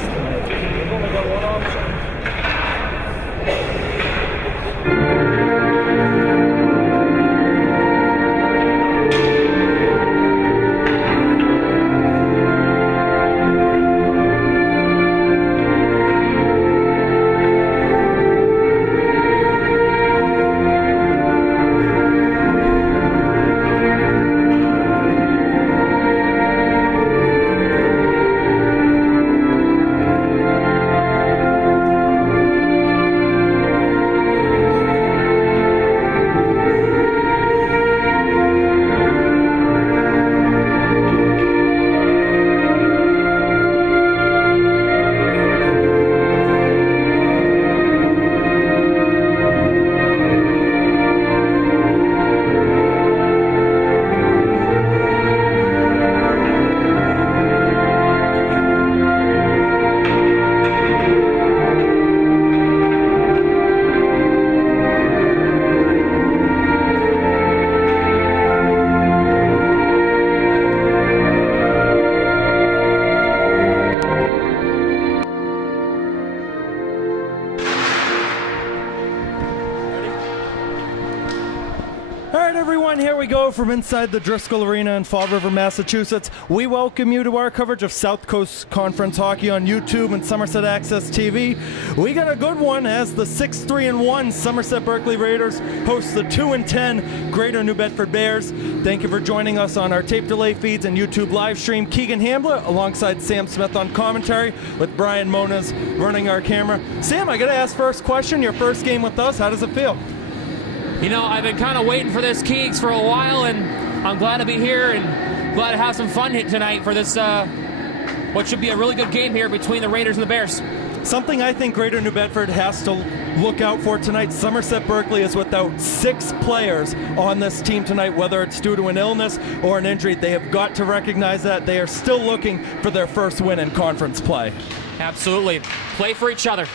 tonight. We've only got one option. From inside the Driscoll Arena in Fall River, Massachusetts, we welcome you to our coverage of South Coast Conference hockey on YouTube and Somerset Access TV. We got a good one as the 6-3-1 Somerset Berkley Raiders host the 2-10 Greater New Bedford Bears. Thank you for joining us on our tape delay feeds and YouTube live stream. Keegan Hamblett alongside Sam Smith on commentary with Brian Moniz running our camera. Sam, I gotta ask first question, your first game with us, how does it feel? You know, I've been kind of waiting for this, Keegs, for a while, and I'm glad to be here and glad to have some fun tonight for this, what should be a really good game here between the Raiders and the Bears. Something I think Greater New Bedford has to look out for tonight. Somerset Berkley is without 6 players on this team tonight, whether it's due to an illness or an injury. They have got to recognize that. They are still looking for their first win in conference play. Absolutely. Play for each other.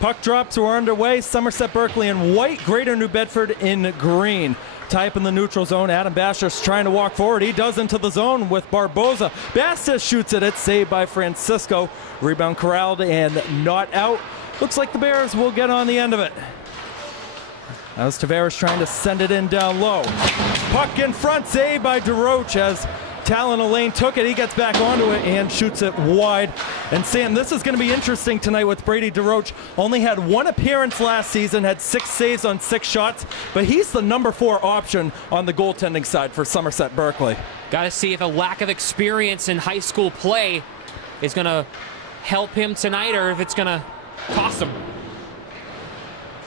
Puck drops are underway. Somerset Berkley in white, Greater New Bedford in green. Tie up in the neutral zone. Adam Bastis trying to walk forward. He does into the zone with Barboza. Bastis shoots it. It's saved by Francisco. Rebound corralled and not out. Looks like the Bears will get on the end of it. As Tavares trying to send it in down low. Puck in front, saved by DeRoche as Talon Elaine took it. He gets back onto it and shoots it wide. And Sam, this is going to be interesting tonight with Brady DeRoche. Only had 1 appearance last season, had 6 saves on 6 shots, but he's the number 4 option on the goaltending side for Somerset Berkley. Got to see if a lack of experience in high school play is going to help him tonight or if it's going to cost him.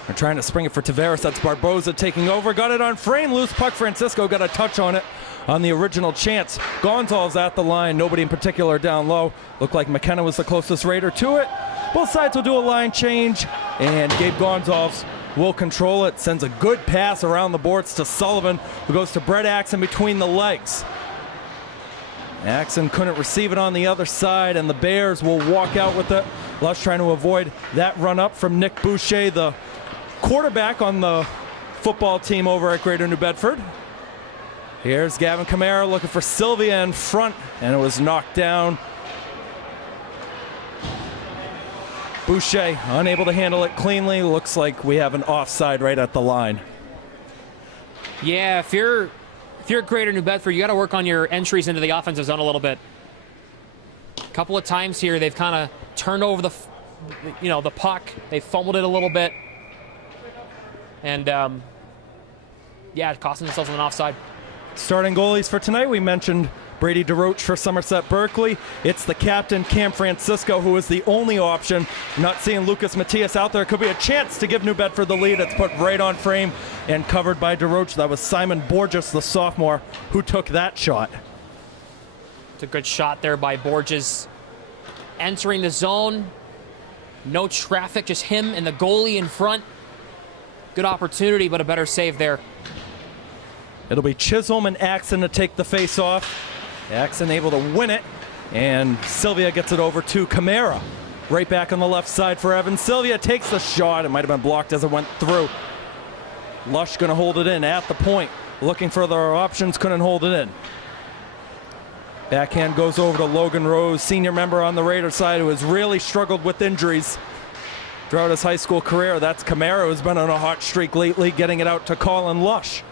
They're trying to spring it for Tavares. That's Barboza taking over. Got it on frame. Loose puck. Francisco got a touch on it on the original chance. Gonzalez at the line. Nobody in particular down low. Looked like McKenna was the closest Raider to it. Both sides will do a line change, and Gabe Gonzalez will control it. Sends a good pass around the boards to Sullivan, who goes to Brett Axon between the legs. Axon couldn't receive it on the other side, and the Bears will walk out with it. Lush trying to avoid that run up from Nick Boucher, the quarterback on the football team over at Greater New Bedford. Here's Gavin Camara looking for Sylvia in front, and it was knocked down. Boucher unable to handle it cleanly. Looks like we have an offside right at the line. Yeah, if you're Greater New Bedford, you got to work on your entries into the offensive zone a little bit. A couple of times here, they've kind of turned over the puck. They fumbled it a little bit, and costing themselves an offside. Starting goalies for tonight, we mentioned Brady DeRoche for Somerset Berkley. It's the captain, Cam Francisco, who is the only option. Not seeing Lucas Matias out there. Could be a chance to give New Bedford the lead. It's put right on frame and covered by DeRoche. That was Simon Borges, the sophomore, who took that shot. It's a good shot there by Borges. Entering the zone. No traffic, just him and the goalie in front. Good opportunity, but a better save there. It'll be Chisholm and Axon to take the face-off. Axon able to win it, and Sylvia gets it over to Camara. Right back on the left side for Evan. Sylvia takes the shot. It might have been blocked as it went through. Lush going to hold it in at the point. Looking for their options, couldn't hold it in. Backhand goes over to Logan Rose, senior member on the Raiders side who has really struggled with injuries throughout his high school career. That's Camaro, who's been on a hot streak lately, getting it out to Colin Lush.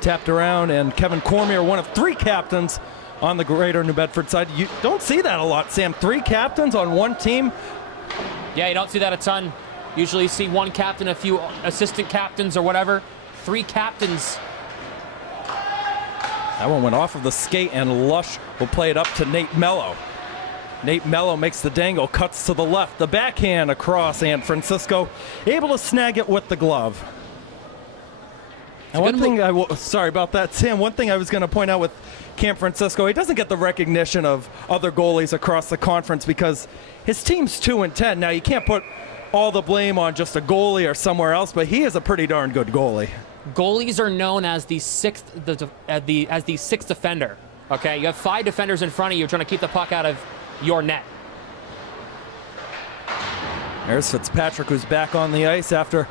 Tapped around, and Kevin Cormier, one of 3 captains on the Greater New Bedford side. You don't see that a lot, Sam. 3 captains on one team. Yeah, you don't see that a ton. Usually you see 1 captain, a few assistant captains or whatever. 3 captains. That one went off of the skate, and Lush will play it up to Nate Mello. Nate Mello makes the dangle, cuts to the left. The backhand across, and Francisco able to snag it with the glove. And one thing sorry about that, Sam. One thing I was going to point out with Camp Francisco, he doesn't get the recognition of other goalies across the conference because his team's 2-10. Now, you can't put all the blame on just a goalie or somewhere else, but he is a pretty darn good goalie. Goalies are known as the sixth defender. Okay, you have 5 defenders in front of you trying to keep the puck out of your net. There's Fitzpatrick, who's back on the ice after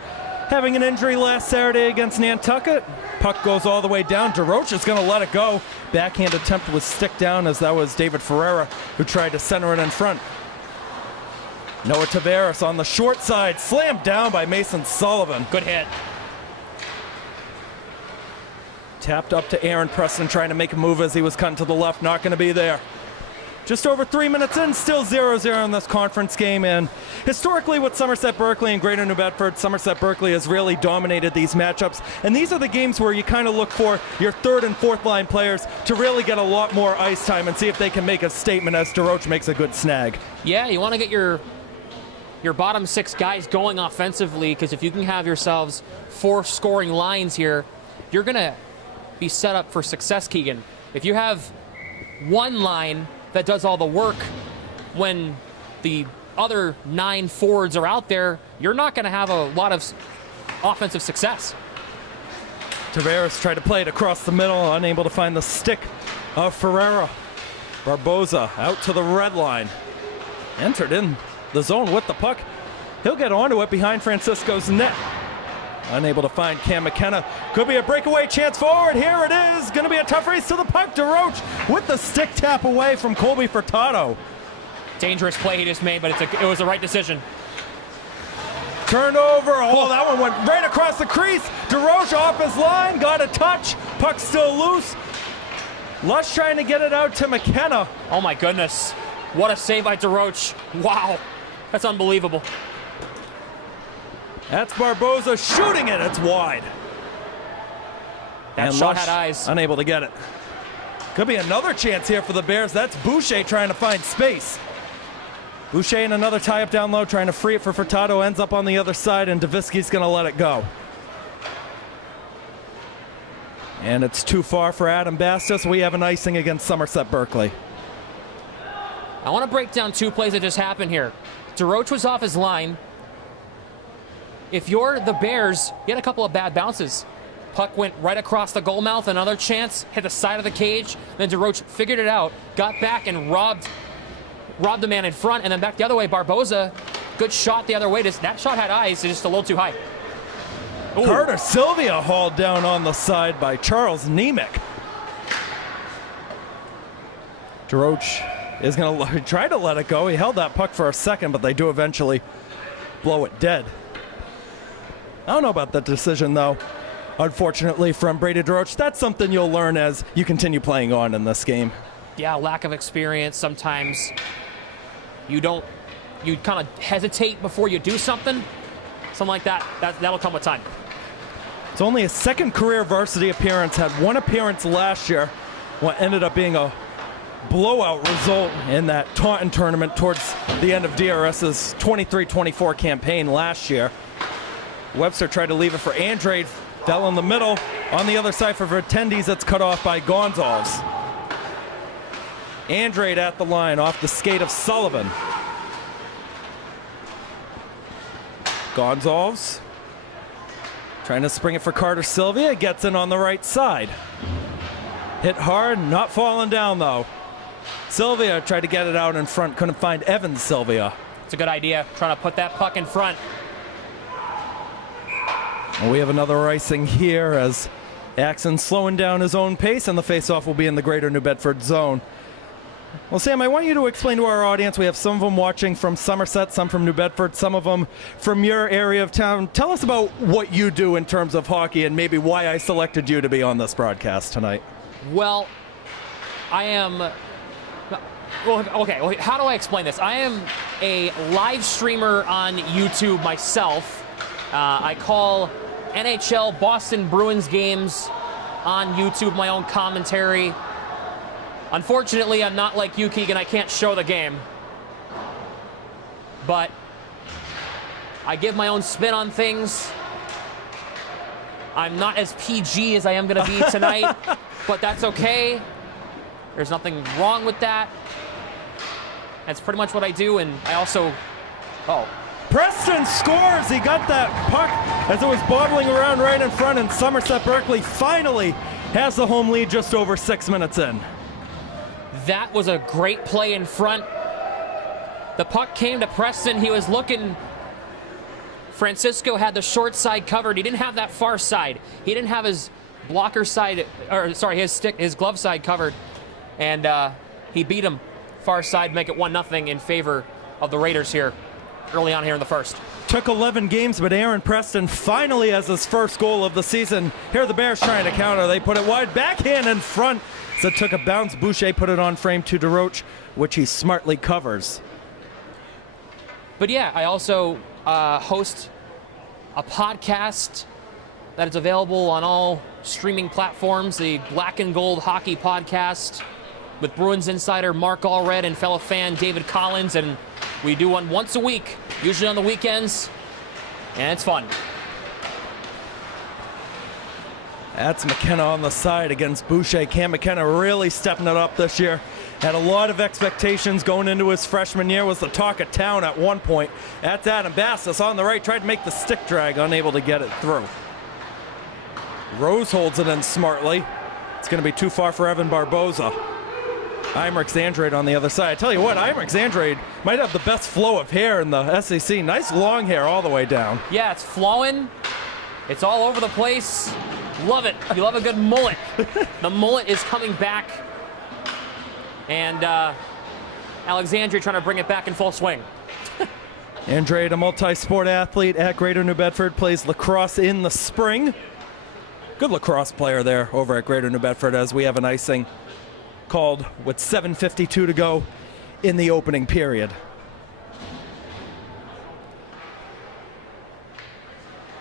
having an injury last Saturday against Nantucket. Puck goes all the way down. DeRoche is going to let it go. Backhand attempt was stick down, as that was David Ferreira who tried to center it in front. Noah Tavares on the short side, slammed down by Mason Sullivan. Good hit. Tapped up to Aaron Preston, trying to make a move as he was cutting to the left. Not going to be there. Just over 3 minutes in, still 0-0 in this conference game. And historically with Somerset Berkley and Greater New Bedford, Somerset Berkley has really dominated these matchups. And these are the games where you kind of look for your 3rd and 4th line players to really get a lot more ice time and see if they can make a statement as DeRoche makes a good snag. Yeah, you want to get your bottom 6 guys going offensively, because if you can have yourselves 4 scoring lines here, you're going to be set up for success, Keegan. If you have one line that does all the work when the other 9 forwards are out there, you're not going to have a lot of offensive success. Tavares tried to play it across the middle, unable to find the stick of Ferreira. Barboza out to the red line. Entered in the zone with the puck. He'll get onto it behind Francisco's net. Unable to find Cam McKenna. Could be a breakaway chance forward. Here it is. Going to be a tough race to the puck. DeRoche with the stick tap away from Colby Furtado. Dangerous play he just made, but it was the right decision. Turned over. Oh, that one went right across the crease. DeRoche off his line. Got a touch. Puck still loose. Lush trying to get it out to McKenna. Oh, my goodness. What a save by DeRoche. Wow. That's unbelievable. That's Barboza shooting it. It's wide. That shot had eyes. Unable to get it. Could be another chance here for the Bears. That's Boucher trying to find space. Boucher in another tie-up down low, trying to free it for Furtado. Ends up on the other side, and Davisky's going to let it go. And it's too far for Adam Bastos. We have an icing against Somerset Berkley. I want to break down 2 plays that just happened here. DeRoche was off his line. If you're the Bears, you had a couple of bad bounces. Puck went right across the goal mouth, another chance, hit the side of the cage. Then DeRoche figured it out, got back and robbed the man in front, and then back the other way. Barboza, good shot the other way. That shot had eyes, it's just a little too high. Ooh. Carter Sylvia hauled down on the side by Charles Nemec. DeRoche is going to try to let it go. He held that puck for a second, but they do eventually blow it dead. I don't know about that decision, though. Unfortunately, from Brady DeRoche, that's something you'll learn as you continue playing on in this game. Yeah, lack of experience. Sometimes you kind of hesitate before you do something. Something like that. That'll come with time. It's only his 2nd career varsity appearance. Had 1 appearance last year. What ended up being a blowout result in that Taunton tournament towards the end of DRS's 23-24 campaign last year. Webster tried to leave it for Andrade, fell in the middle. On the other side for Vertendes, it's cut off by Gonzalez. Andrade at the line, off the skate of Sullivan. Gonzalez trying to spring it for Carter Sylvia, gets in on the right side. Hit hard, not falling down though. Sylvia tried to get it out in front, couldn't find Evans Sylvia. It's a good idea, trying to put that puck in front. And we have another icing here as Axon slowing down his own pace, and the faceoff will be in the Greater New Bedford zone. Well, Sam, I want you to explain to our audience. We have some of them watching from Somerset, some from New Bedford, some of them from your area of town. Tell us about what you do in terms of hockey and maybe why I selected you to be on this broadcast tonight. Well, I am... Well, okay, how do I explain this? I am a live streamer on YouTube myself. I call NHL Boston Bruins games on YouTube, my own commentary. Unfortunately, I'm not like you, Keegan. I can't show the game. But I give my own spin on things. I'm not as PG as I am going to be tonight, but that's okay. There's nothing wrong with that. That's pretty much what I do, and I also... Oh. Preston scores! He got that puck as it was bobbling around right in front, and Somerset Berkley finally has the home lead just over 6 minutes in. That was a great play in front. The puck came to Preston. He was looking. Francisco had the short side covered. He didn't have that far side. He didn't have his blocker side, or sorry, his glove side covered. And he beat him far side, make it 1-0 in favor of the Raiders here early on here in the first. Took 11 games, but Aaron Preston finally has his first goal of the season. Here are the Bears trying to counter. They put it wide, backhand in front. So it took a bounce. Boucher put it on frame to DeRoche, which he smartly covers. But yeah, I also host a podcast that is available on all streaming platforms, the Black and Gold Hockey Podcast with Bruins insider Mark Allred and fellow fan David Collins, and we do one once a week, usually on the weekends, and it's fun. That's McKenna on the side against Boucher. Cam McKenna really stepping it up this year. Had a lot of expectations going into his freshman year, was the talk of town at one point. That's Adam Bastis on the right, tried to make the stick drag, unable to get it through. Rose holds it in smartly. It's going to be too far for Evan Barboza. Imrix Andrade on the other side. I tell you what, Imrix Andrade might have the best flow of hair in the SEC. Nice long hair all the way down. Yeah, it's flowing. It's all over the place. Love it. You love a good mullet. The mullet is coming back. And Alexandria trying to bring it back in full swing. Andrade, a multi-sport athlete at Greater New Bedford, plays lacrosse in the spring. Good lacrosse player there over at Greater New Bedford, as we have an icing called with 7:52 to go in the opening period.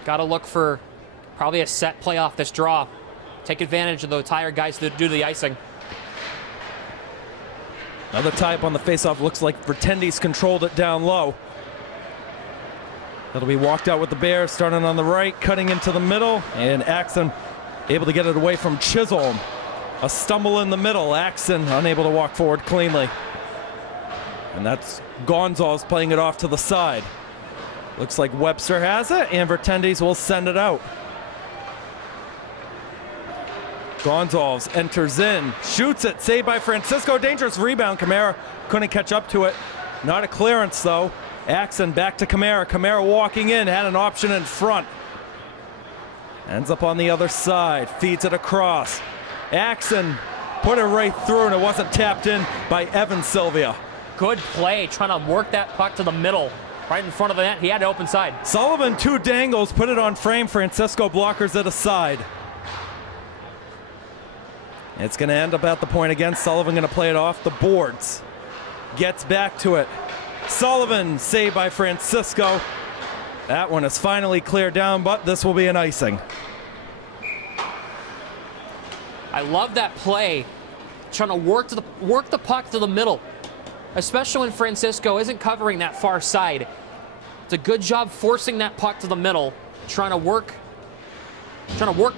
Got to look for probably a set play off this draw. Take advantage of the tired guys that do the icing. Another tie up on the faceoff. Looks like Vertendes controlled it down low. That'll be walked out with the Bears, starting on the right, cutting into the middle, and Axon able to get it away from Chisholm. A stumble in the middle. Axon unable to walk forward cleanly. And that's Gonzalez playing it off to the side. Looks like Webster has it, and Vertendes will send it out. Gonzalez enters in, shoots it, saved by Francisco. Dangerous rebound. Kamara couldn't catch up to it. Not a clearance, though. Axon back to Kamara. Kamara walking in, had an option in front. Ends up on the other side, feeds it across. Axon put it right through, and it wasn't tapped in by Evan Sylvia. Good play, trying to work that puck to the middle, right in front of the net. He had an open side. Sullivan, two dangles, put it on frame. Francisco blockers it aside. It's going to end up at the point again. Sullivan going to play it off the boards. Gets back to it. Sullivan, saved by Francisco. That one is finally cleared down, but this will be an icing. I love that play, trying to work the puck to the middle, especially when Francisco isn't covering that far side. It's a good job forcing that puck to the middle, trying to work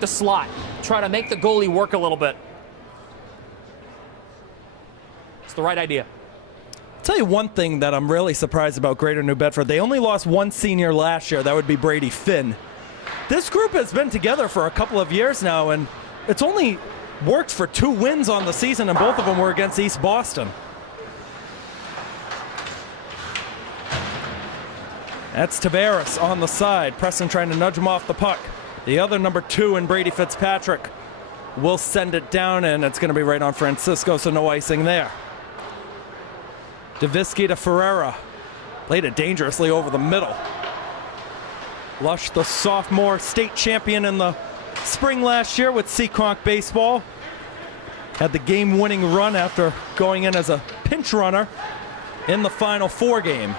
the slot, try to make the goalie work a little bit. It's the right idea. I'll tell you one thing that I'm really surprised about Greater New Bedford. They only lost one senior last year. That would be Brady Finn. This group has been together for a couple of years now, and it's only worked for 2 wins on the season, and both of them were against East Boston. That's Tavares on the side. Preston trying to nudge him off the puck. The other number 2 in Brady Fitzpatrick will send it down, and it's going to be right on Francisco, so no icing there. Davisky to Ferreira. Played it dangerously over the middle. Lush, the sophomore state champion in the spring last year with Seekonk baseball. Had the game-winning run after going in as a pinch runner in the Final Four game.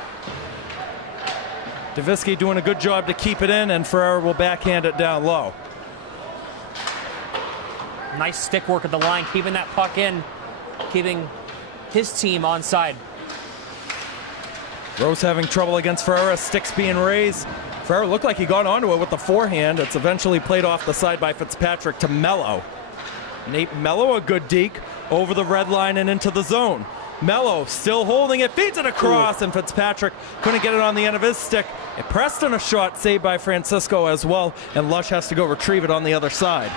Davisky doing a good job to keep it in, and Ferreira will backhand it down low. Nice stick work at the line, keeping that puck in, keeping his team onside. Rose having trouble against Ferreira, sticks being raised. Ferreira looked like he got onto it with the forehand. It's eventually played off the side by Fitzpatrick to Mello. Nate Mello, a good deke, over the red line and into the zone. Mello still holding it, feeds it across, and Fitzpatrick couldn't get it on the end of his stick. And Preston a shot saved by Francisco as well, and Lush has to go retrieve it on the other side.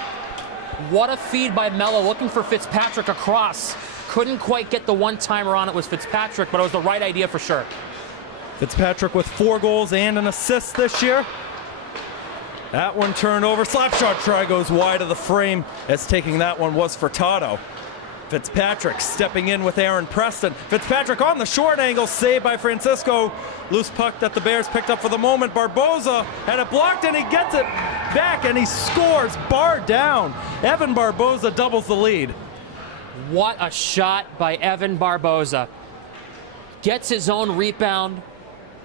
What a feed by Mello, looking for Fitzpatrick across. Couldn't quite get the one-timer on it was Fitzpatrick, but it was the right idea for sure. Fitzpatrick with 4 goals and an assist this year. That one turned over. Slap shot try goes wide of the frame, as taking that one was Furtado. Fitzpatrick stepping in with Aaron Preston. Fitzpatrick on the short angle, saved by Francisco. Loose puck that the Bears picked up for the moment. Barboza had it blocked, and he gets it back, and he scores. Bar down. Evan Barboza doubles the lead. What a shot by Evan Barboza. Gets his own rebound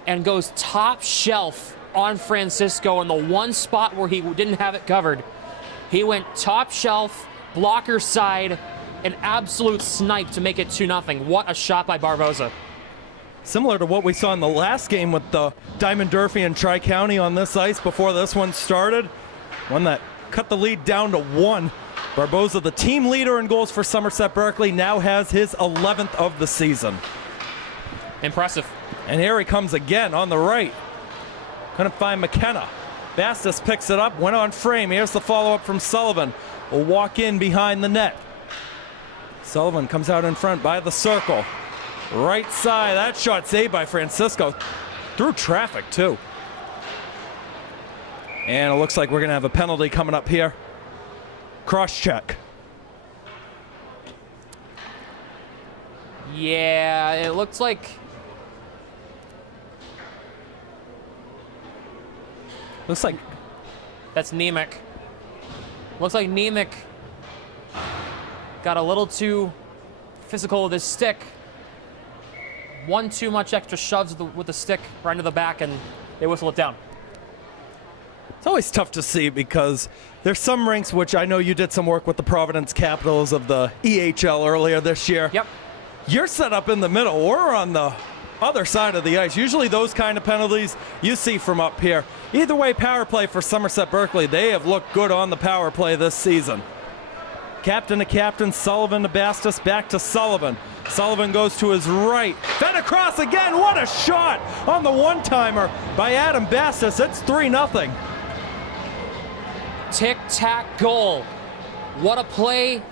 and goes top shelf on Francisco in the one spot where he didn't have it covered. He went top shelf, blocker side, an absolute snipe to make it 2-0. What a shot by Barboza. Similar to what we saw in the last game with the Diamond Durfee and Tri-County on this ice before this one started. One that cut the lead down to 1. Barboza, the team leader in goals for Somerset Berkley, now has his 11th of the season. Impressive. And here he comes again on the right. Couldn't find McKenna. Bastos picks it up, went on frame. Here's the follow-up from Sullivan. Will walk in behind the net. Sullivan comes out in front by the circle. Right side, that shot saved by Francisco. Through traffic, too. And it looks like we're going to have a penalty coming up here. Cross check. Yeah, it looks like... Looks like... That's Nemec. Looks like Nemec got a little too physical with his stick. One too much extra shoves with the stick right into the back, and they whistle it down. It's always tough to see because there's some rinks, which I know you did some work with the Providence Capitals of the EHL earlier this year. Yep. You're set up in the middle or on the other side of the ice. Usually those kind of penalties you see from up here. Either way, power play for Somerset Berkley. They have looked good on the power play this season. Captain to captain, Sullivan to Bastos, back to Sullivan. Sullivan goes to his right. Fed across again. What a shot on the one-timer by Adam Bastos. It's 3-0. Tic-tac goal. What a play.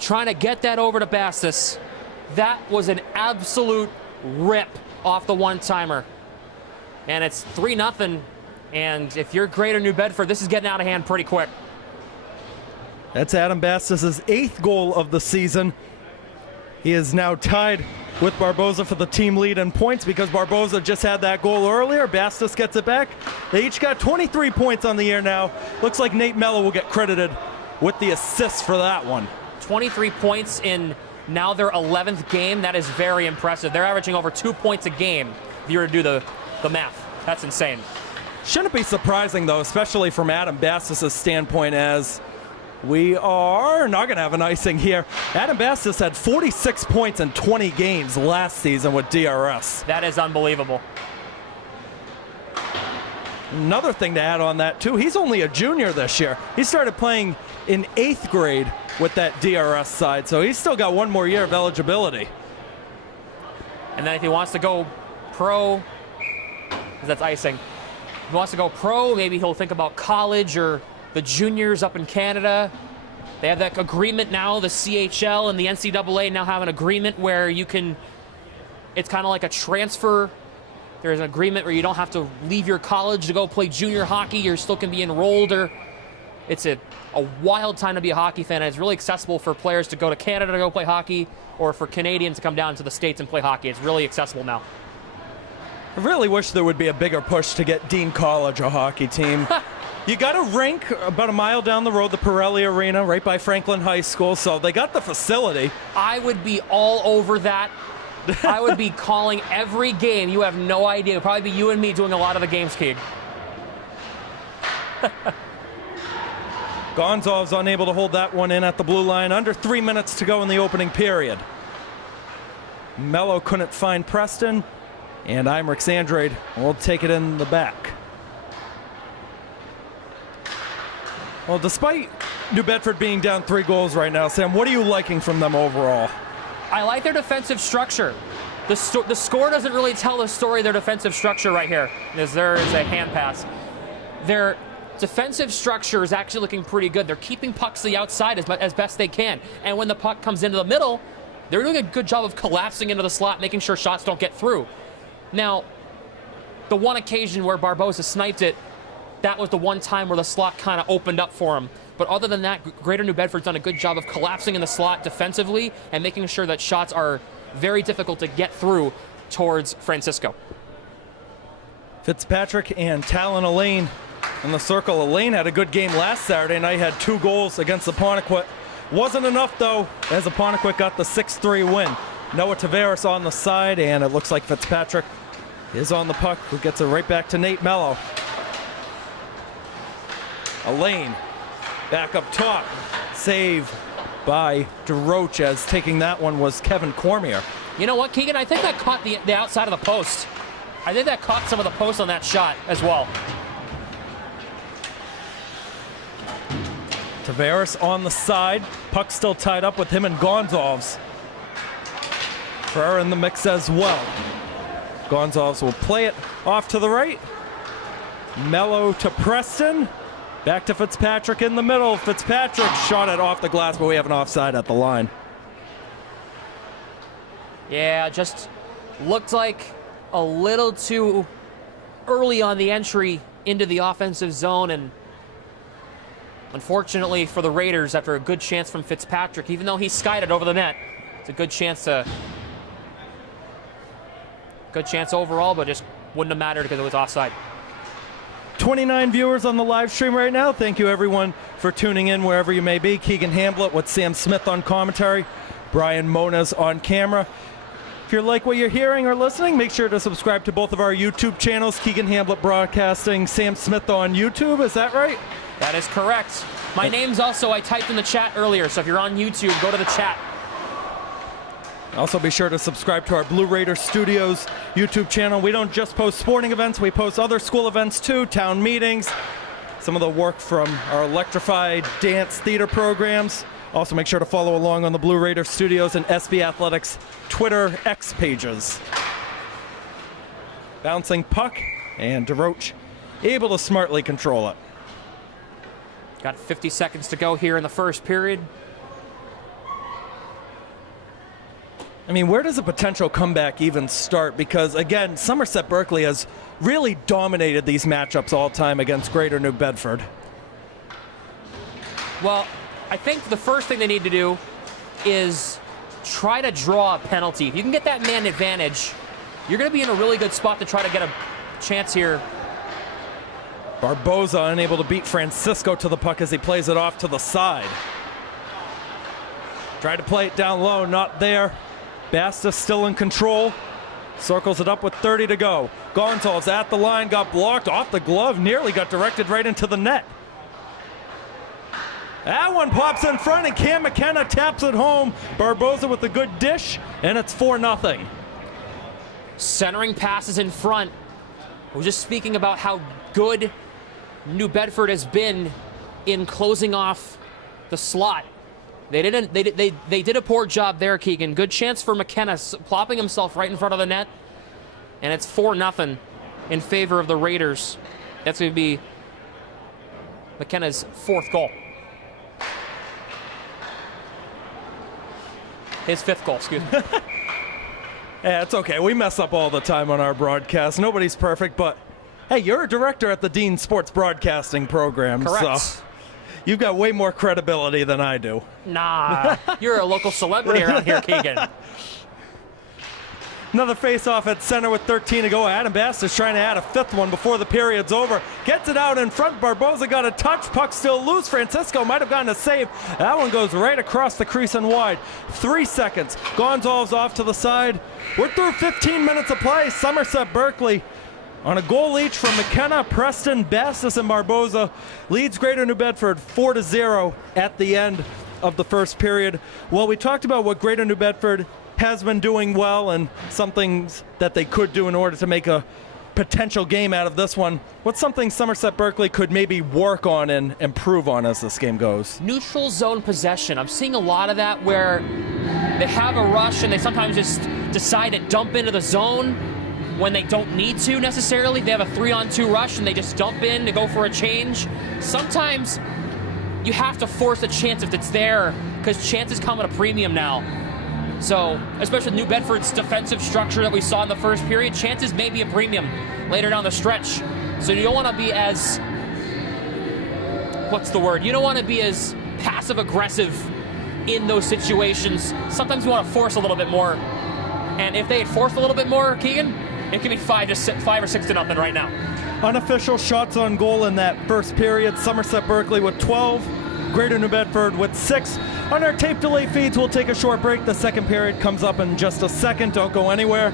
Trying to get that over to Bastos. That was an absolute rip off the one-timer. And it's 3-0. And if you're Greater New Bedford, this is getting out of hand pretty quick. That's Adam Bastos' 8th goal of the season. He is now tied with Barboza for the team lead in points because Barboza just had that goal earlier. Bastos gets it back. They each got 23 points on the year now. Looks like Nate Mello will get credited with the assist for that one. 23 points in now their 11th game. That is very impressive. They're averaging over 2 points a game if you were to do the math. That's insane. Shouldn't be surprising, though, especially from Adam Bastos' standpoint, as we are not going to have an icing here. Adam Bastos had 46 points in 20 games last season with DRS. That is unbelievable. Another thing to add on that, too, he's only a junior this year. He started playing in 8th grade with that DRS side, so he's still got one more year of eligibility. And then if he wants to go pro, because that's icing, if he wants to go pro, maybe he'll think about college or the juniors up in Canada. They have that agreement now, the CHL and the NCAA now have an agreement where you can, it's kind of like a transfer. There's an agreement where you don't have to leave your college to go play junior hockey. You still can be enrolled or It's a wild time to be a hockey fan, and it's really accessible for players to go to Canada to go play hockey, or for Canadians to come down to the States and play hockey. It's really accessible now. I really wish there would be a bigger push to get Dean College a hockey team. You got a rink about a mile down the road, the Pirelli Arena, right by Franklin High School, so they got the facility. I would be all over that. I would be calling every game. You have no idea. It would probably be you and me doing a lot of the games, Keegan. Gonzalez unable to hold that one in at the blue line. Under 3 minutes to go in the opening period. Mello couldn't find Preston, and Imrich Andrade will take it in the back. Well, despite New Bedford being down 3 goals right now, Sam, what are you liking from them overall? I like their defensive structure. The score doesn't really tell the story of their defensive structure right here, as there is a hand pass. Their defensive structure is actually looking pretty good. They're keeping pucks to the outside as best they can. And when the puck comes into the middle, they're doing a good job of collapsing into the slot, making sure shots don't get through. Now, the one occasion where Barboza sniped it, that was the one time where the slot kind of opened up for him. But other than that, Greater New Bedford's done a good job of collapsing in the slot defensively and making sure that shots are very difficult to get through towards Francisco. Fitzpatrick and Talon Elaine in the circle. Elaine had a good game last Saturday night, had 2 goals against the Apponequet. Wasn't enough, though, as the Apponequet got the 6-3 win. Noah Tavares on the side, and it looks like Fitzpatrick is on the puck, who gets it right back to Nate Mello. Elaine back up top. Save by DeRoche, as taking that one was Kevin Cormier. You know what, Keegan? I think that caught the outside of the post. I think that caught some of the post on that shot as well. Tavares on the side. Puck still tied up with him and Gonzalez. Ferrer in the mix as well. Gonzalez will play it off to the right. Mello to Preston. Back to Fitzpatrick in the middle. Fitzpatrick shot it off the glass, but we have an offside at the line. Yeah, just looked like a little too early on the entry into the offensive zone, and unfortunately for the Raiders, after a good chance from Fitzpatrick, even though he skied it over the net, it's a good chance overall, but just wouldn't have mattered because it was offside. 29 viewers on the live stream right now. Thank you, everyone, for tuning in wherever you may be. Keegan Hamblett with Sam Smith on commentary, Brian Moniz on camera. If you like what you're hearing or listening, make sure to subscribe to both of our YouTube channels, Keegan Hamblett Broadcasting, Sam Smith on YouTube. Is that right? That is correct. My name's also, I typed in the chat earlier, so if you're on YouTube, go to the chat. Also, be sure to subscribe to our Blue Raider Studios YouTube channel. We don't just post sporting events, we post other school events too, town meetings, some of the work from our electrified dance theater programs. Also, make sure to follow along on the Blue Raider Studios and SB Athletics Twitter X pages. Bouncing puck, and DeRoche able to smartly control it. Got 50 seconds to go here in the first period. I mean, where does a potential comeback even start? Because, again, Somerset Berkley has really dominated these matchups all time against Greater New Bedford. Well, I think the first thing they need to do is try to draw a penalty. If you can get that man advantage, you're going to be in a really good spot to try to get a chance here. Barboza unable to beat Francisco to the puck as he plays it off to the side. Tried to play it down low, not there. Basta still in control. Circles it up with 30 to go. Gonzalez at the line, got blocked off the glove, nearly got directed right into the net. That one pops in front, and Cam McKenna taps it home. Barboza with a good dish, and it's 4-0. Centering passes in front. I was just speaking about how good New Bedford has been in closing off the slot. They did a poor job there, Keegan. Good chance for McKenna, plopping himself right in front of the net. And it's 4-0 in favor of the Raiders. That's going to be McKenna's 4th goal. His 5th goal, excuse me. Yeah, it's okay. We mess up all the time on our broadcast. Nobody's perfect, but hey, you're a director at the Dean Sports Broadcasting program. Correct. So You've got way more credibility than I do. Nah, you're a local celebrity around here, Keegan. Another face-off at center with 13 to go. Adam Bass is trying to add a fifth one before the period's over. Gets it out in front. Barboza got a touch. Puck still loose. Francisco might have gotten a save. That one goes right across the crease and wide. 3 seconds. Gonzalez off to the side. We're through 15 minutes of play. Somerset Berkley on a goal each from McKenna, Preston, Bastis, and Barboza leads Greater New Bedford 4-0 at the end of the first period. Well, we talked about what Greater New Bedford has been doing well and some things that they could do in order to make a potential game out of this one. What's something Somerset Berkley could maybe work on and improve on as this game goes? Neutral zone possession. I'm seeing a lot of that where they have a rush and they sometimes just decide to dump into the zone when they don't need to necessarily. They have a 3-on-2 rush and they just dump in to go for a change. Sometimes you have to force a chance if it's there because chances come at a premium now. So, especially with New Bedford's defensive structure that we saw in the first period, chances may be a premium later down the stretch. So you don't want to be as, You don't want to be as passive-aggressive in those situations. Sometimes you want to force a little bit more. And if they had forced a little bit more, Keegan, it can be 5 or 6-0 right now. Unofficial shots on goal in that first period. Somerset Berkley with 12. Greater New Bedford with 6. On our tape delay feeds, we'll take a short break. The second period comes up in just a second. Don't go anywhere.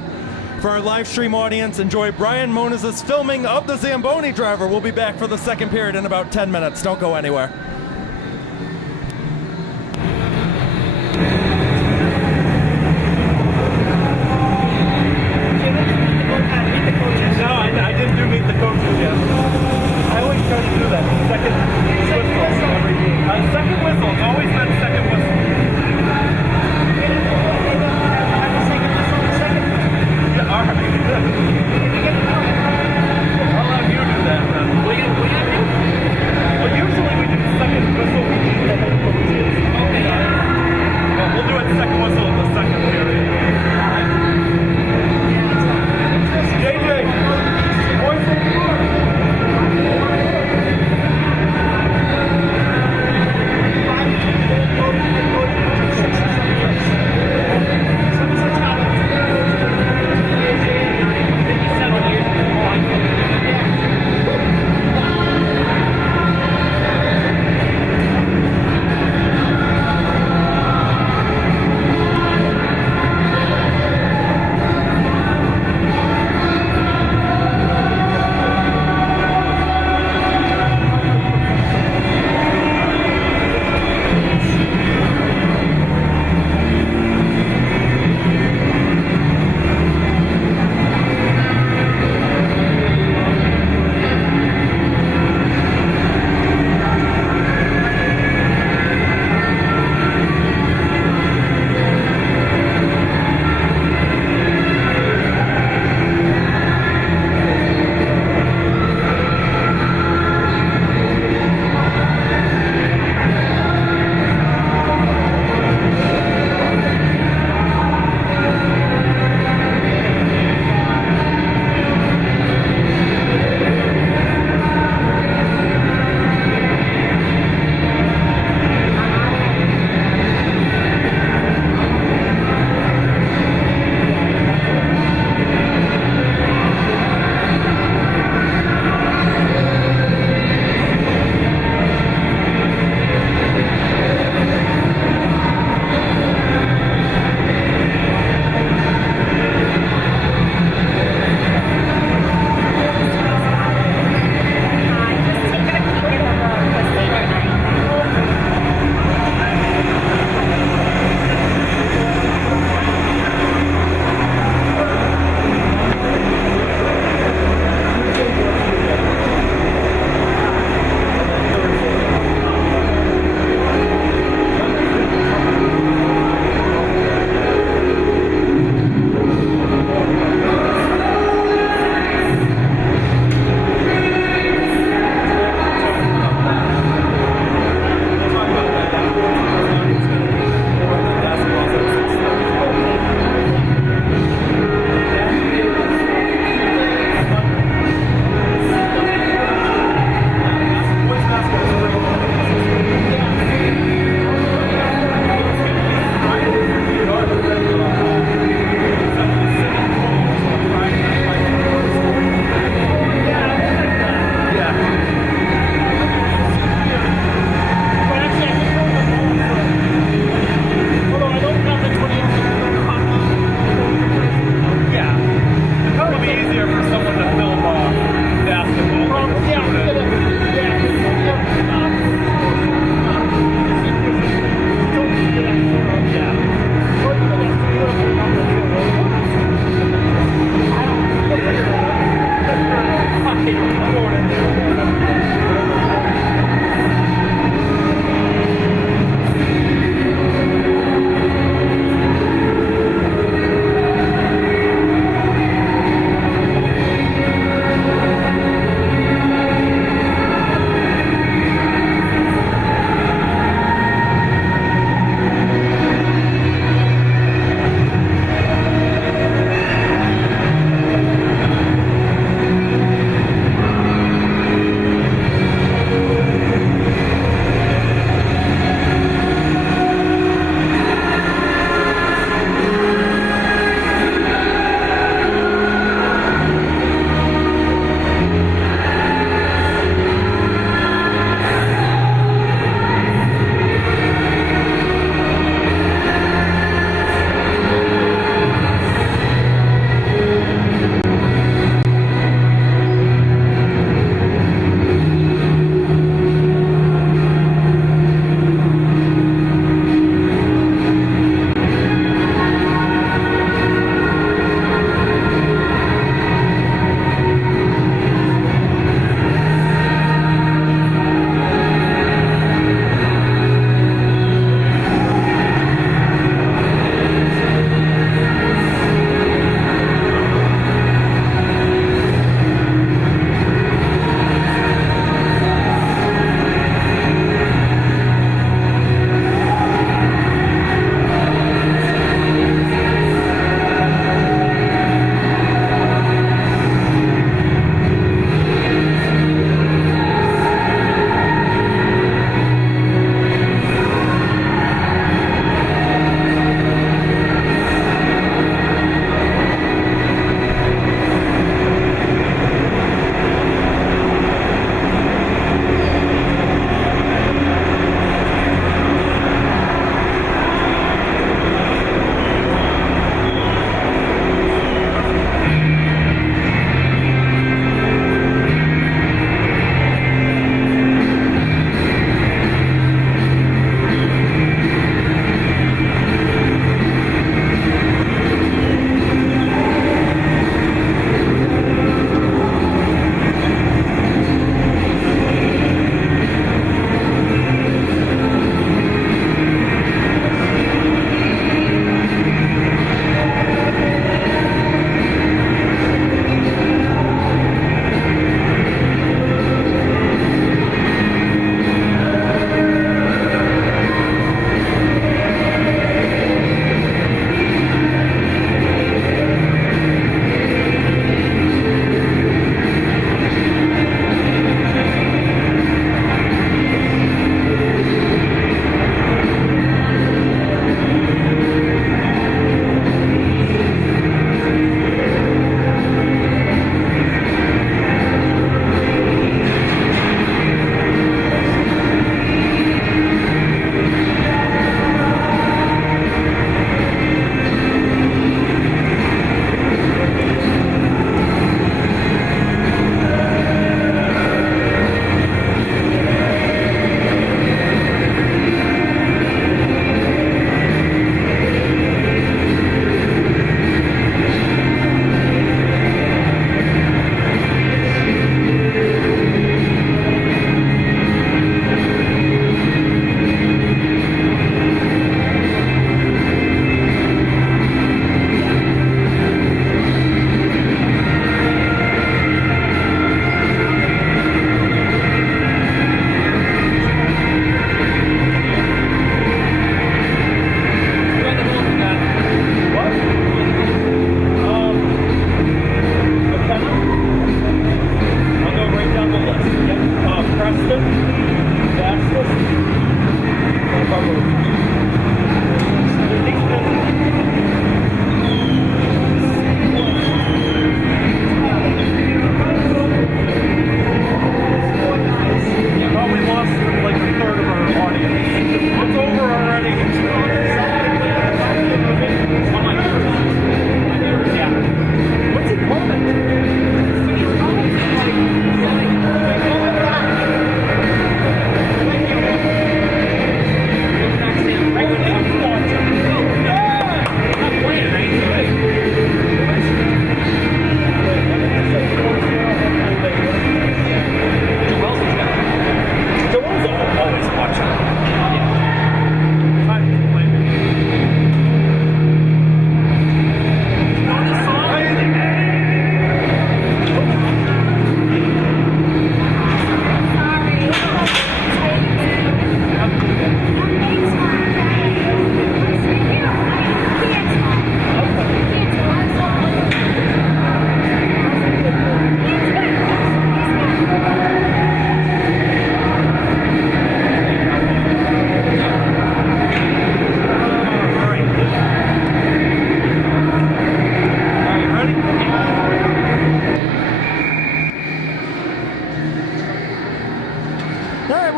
For our live stream audience, enjoy Brian Moniz's filming of the Zamboni driver. We'll be back for the second period in about 10 minutes. Don't go anywhere. No, I didn't do meet the coaches yet. I always try to do that. Second whistle every game. Second whistle. It's always been second whistle. Yeah, all right. I'll have you do that then. Will you have you? Well, usually we do second whistle. Okay. Well, we'll do it second whistle in the second period. JJ, voice of the Lord. Oh,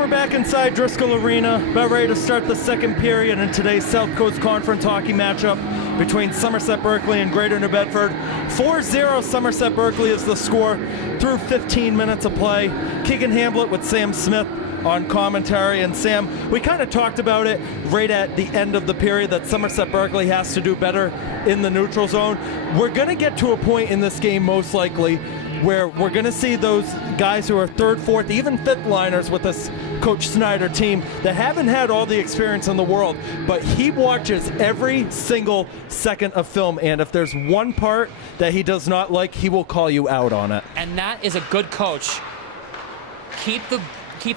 we're back inside Driscoll Arena, about ready to start the second period in today's South Coast Conference hockey matchup between Somerset Berkley and Greater New Bedford. 4-0 Somerset Berkley is the score through 15 minutes of play. Keegan Hamblett with Sam Smith on commentary. And Sam, we kind of talked about it right at the end of the period that Somerset Berkley has to do better in the neutral zone. We're going to get to a point in this game most likely where we're going to see those guys who are third, fourth, even fifth liners with this Coach Snyder team that haven't had all the experience in the world, but he watches every single second of film, and if there's one part that he does not like, he will call you out on it. And that is a good coach. Keep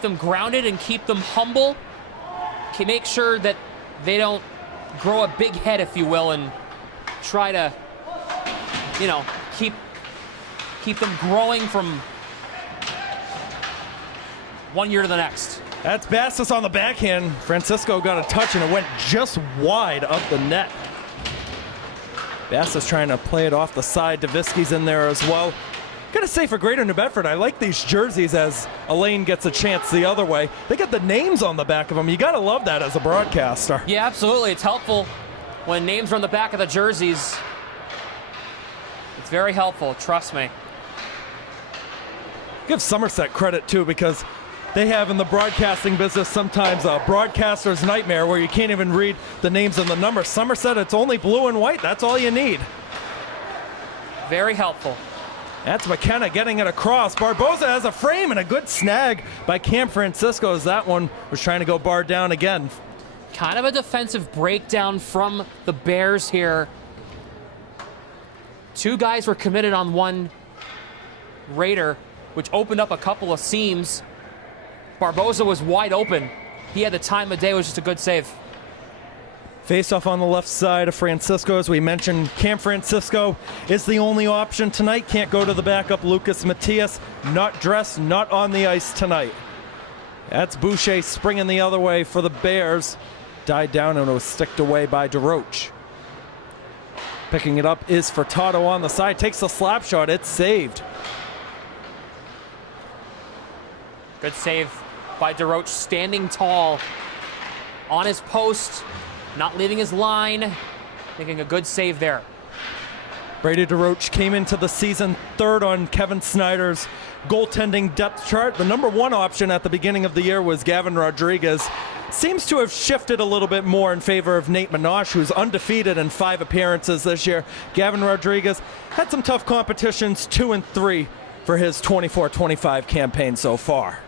them grounded and keep them humble. Make sure that they don't grow a big head, if you will, and try to, keep them growing from one year to the next. That's Bastos on the backhand. Francisco got a touch and it went just wide of the net. Bastos trying to play it off the side. Davisky's in there as well. Gotta say, for Greater New Bedford, I like these jerseys as Elaine gets a chance the other way. They got the names on the back of them. You gotta love that as a broadcaster. Yeah, absolutely. It's helpful when names are on the back of the jerseys. It's very helpful, trust me. Give Somerset credit too, because they have in the broadcasting business sometimes a broadcaster's nightmare where you can't even read the names and the numbers. Somerset, it's only blue and white. That's all you need. Very helpful. That's McKenna getting it across. Barboza has a frame and a good snag by Cam Francisco as that one was trying to go bar down again. Kind of a defensive breakdown from the Bears here. Two guys were committed on one Raider, which opened up a couple of seams. Barboza was wide open. He had the time of day. It was just a good save. Face off on the left side of Francisco. As we mentioned, Cam Francisco is the only option tonight. Can't go to the backup. Lucas Matias, not dressed, not on the ice tonight. That's Boucher springing the other way for the Bears. Died down and was sticked away by DeRoche. Picking it up is Furtado on the side. Takes the slap shot. It's saved. Good save by DeRoche, standing tall on his post, not leaving his line, making a good save there. Brady DeRoche came into the season third on Kevin Snyder's goaltending depth chart. The number one option at the beginning of the year was Gavin Rodriguez. Seems to have shifted a little bit more in favor of Nate Minosh, who's undefeated in 5 appearances this year. Gavin Rodriguez had some tough competitions, 2 and 3 for his 24-25 campaign so far.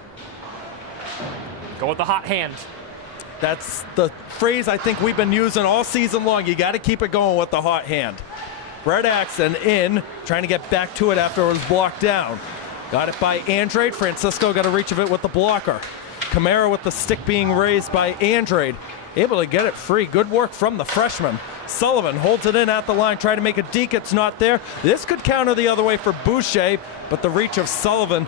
Go with the hot hand. That's the phrase I think we've been using all season long. You got to keep it going with the hot hand. Brett Axon in, trying to get back to it after it was blocked down. Got it by Andrade. Francisco got a reach of it with the blocker. Camara with the stick being raised by Andrade. Able to get it free. Good work from the freshman. Sullivan holds it in at the line, trying to make a deke. It's not there. This could counter the other way for Boucher, but the reach of Sullivan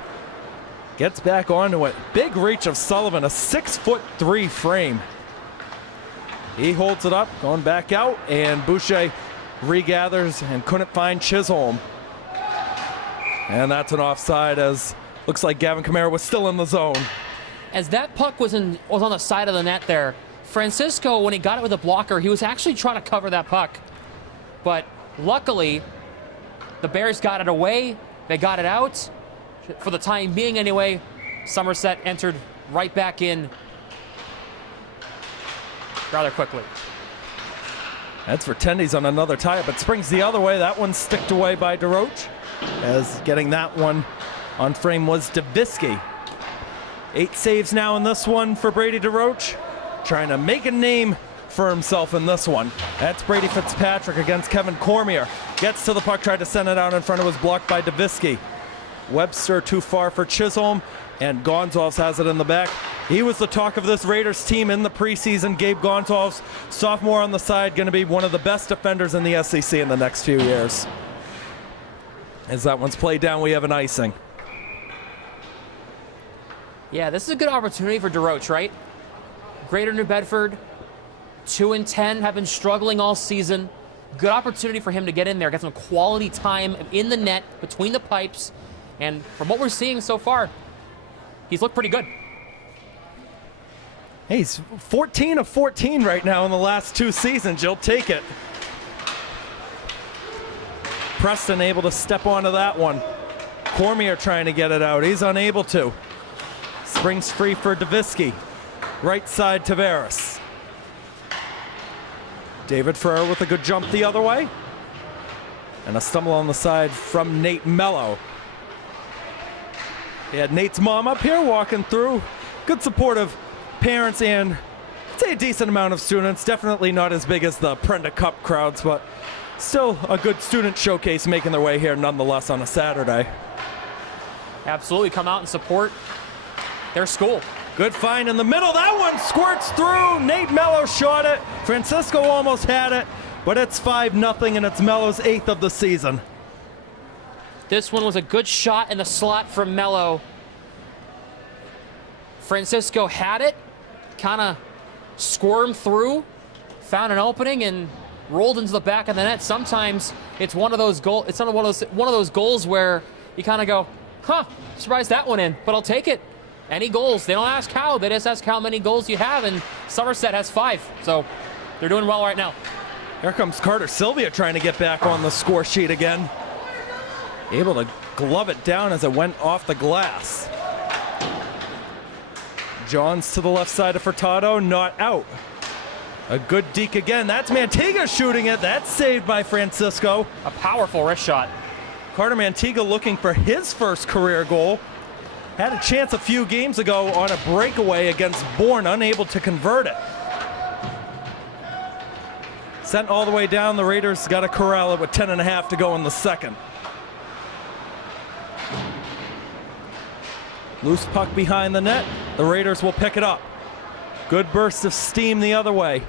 gets back onto it. Big reach of Sullivan, a 6'3" frame. He holds it up, going back out, and Boucher regathers and couldn't find Chisholm. And that's an offside, as looks like Gavin Camara was still in the zone. As that puck was on the side of the net there, Francisco, when he got it with a blocker, he was actually trying to cover that puck. But luckily, the Bears got it away. They got it out. For the time being anyway, Somerset entered right back in rather quickly. That's for Tendies on another tie-up, but springs the other way. That one's sticked away by DeRoche, as getting that one on frame was Davisky. 8 saves now in this one for Brady DeRoche, trying to make a name for himself in this one. That's Brady Fitzpatrick against Kevin Cormier. Gets to the puck, tried to send it out in front, it was blocked by Davisky. Webster too far for Chisholm, and Gonzalez has it in the back. He was the talk of this Raiders team in the preseason. Gabe Gonzalez, sophomore on the side, going to be one of the best defenders in the SEC in the next few years. As that one's played down, we have an icing. Yeah, this is a good opportunity for DeRoche, right? Greater New Bedford, 2-10, have been struggling all season. Good opportunity for him to get in there, get some quality time in the net, between the pipes. And from what we're seeing so far, he's looked pretty good. He's 14 of 14 right now in the last 2 seasons. You'll take it. Preston able to step onto that one. Cormier trying to get it out. He's unable to. Springs free for Davisky. Right side Tavares. David Ferrer with a good jump the other way. And a stumble on the side from Nate Mello. He had Nate's mom up here walking through. Good supportive parents and I'd say a decent amount of students. Definitely not as big as the Prenda Cup crowds, but still a good student showcase making their way here nonetheless on a Saturday. Absolutely, come out and support their school. Good find in the middle. That one squirts through. Nate Mello shot it. Francisco almost had it, but it's 5-0 and it's Mello's 8th of the season. This one was a good shot in the slot from Mello. Francisco had it, kind of squirmed through, found an opening, and rolled into the back of the net. Sometimes it's one of those goals. It's one of those goals where you kind of go, "Huh, surprised that one in," but I'll take it. Any goals? They don't ask how. They just ask how many goals you have, and Somerset has 5, so they're doing well right now. Here comes Carter Sylvia trying to get back on the score sheet again. Able to glove it down as it went off the glass. Johns to the left side of Furtado, not out. A good deke again. That's Mantiga shooting it. That's saved by Francisco. A powerful wrist shot. Carter Mantiga looking for his first career goal. Had a chance a few games ago on a breakaway against Bourne, unable to convert it. Sent all the way down. The Raiders got to corral it with 10.5 to go in the second. Loose puck behind the net. The Raiders will pick it up. Good burst of steam the other way.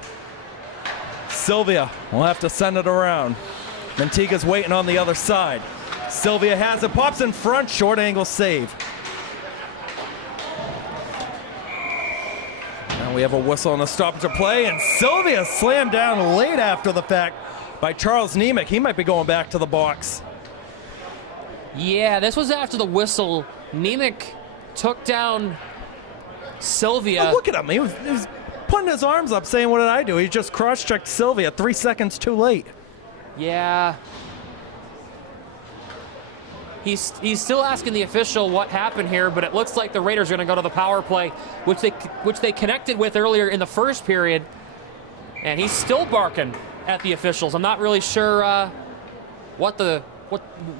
Sylvia will have to send it around. Mantiga's waiting on the other side. Sylvia has it, pops in front, short angle save. Now we have a whistle and a stoppage of play, and Sylvia slammed down late after the fact by Charles Nemec. He might be going back to the box. Yeah, this was after the whistle. Nemec took down Sylvia. Oh, look at him. He was putting his arms up saying, what did I do? He just cross-checked Sylvia 3 seconds too late. Yeah. He's still asking the official what happened here, but it looks like the Raiders are going to go to the power play, which they connected with earlier in the first period, and he's still barking at the officials. I'm not really sure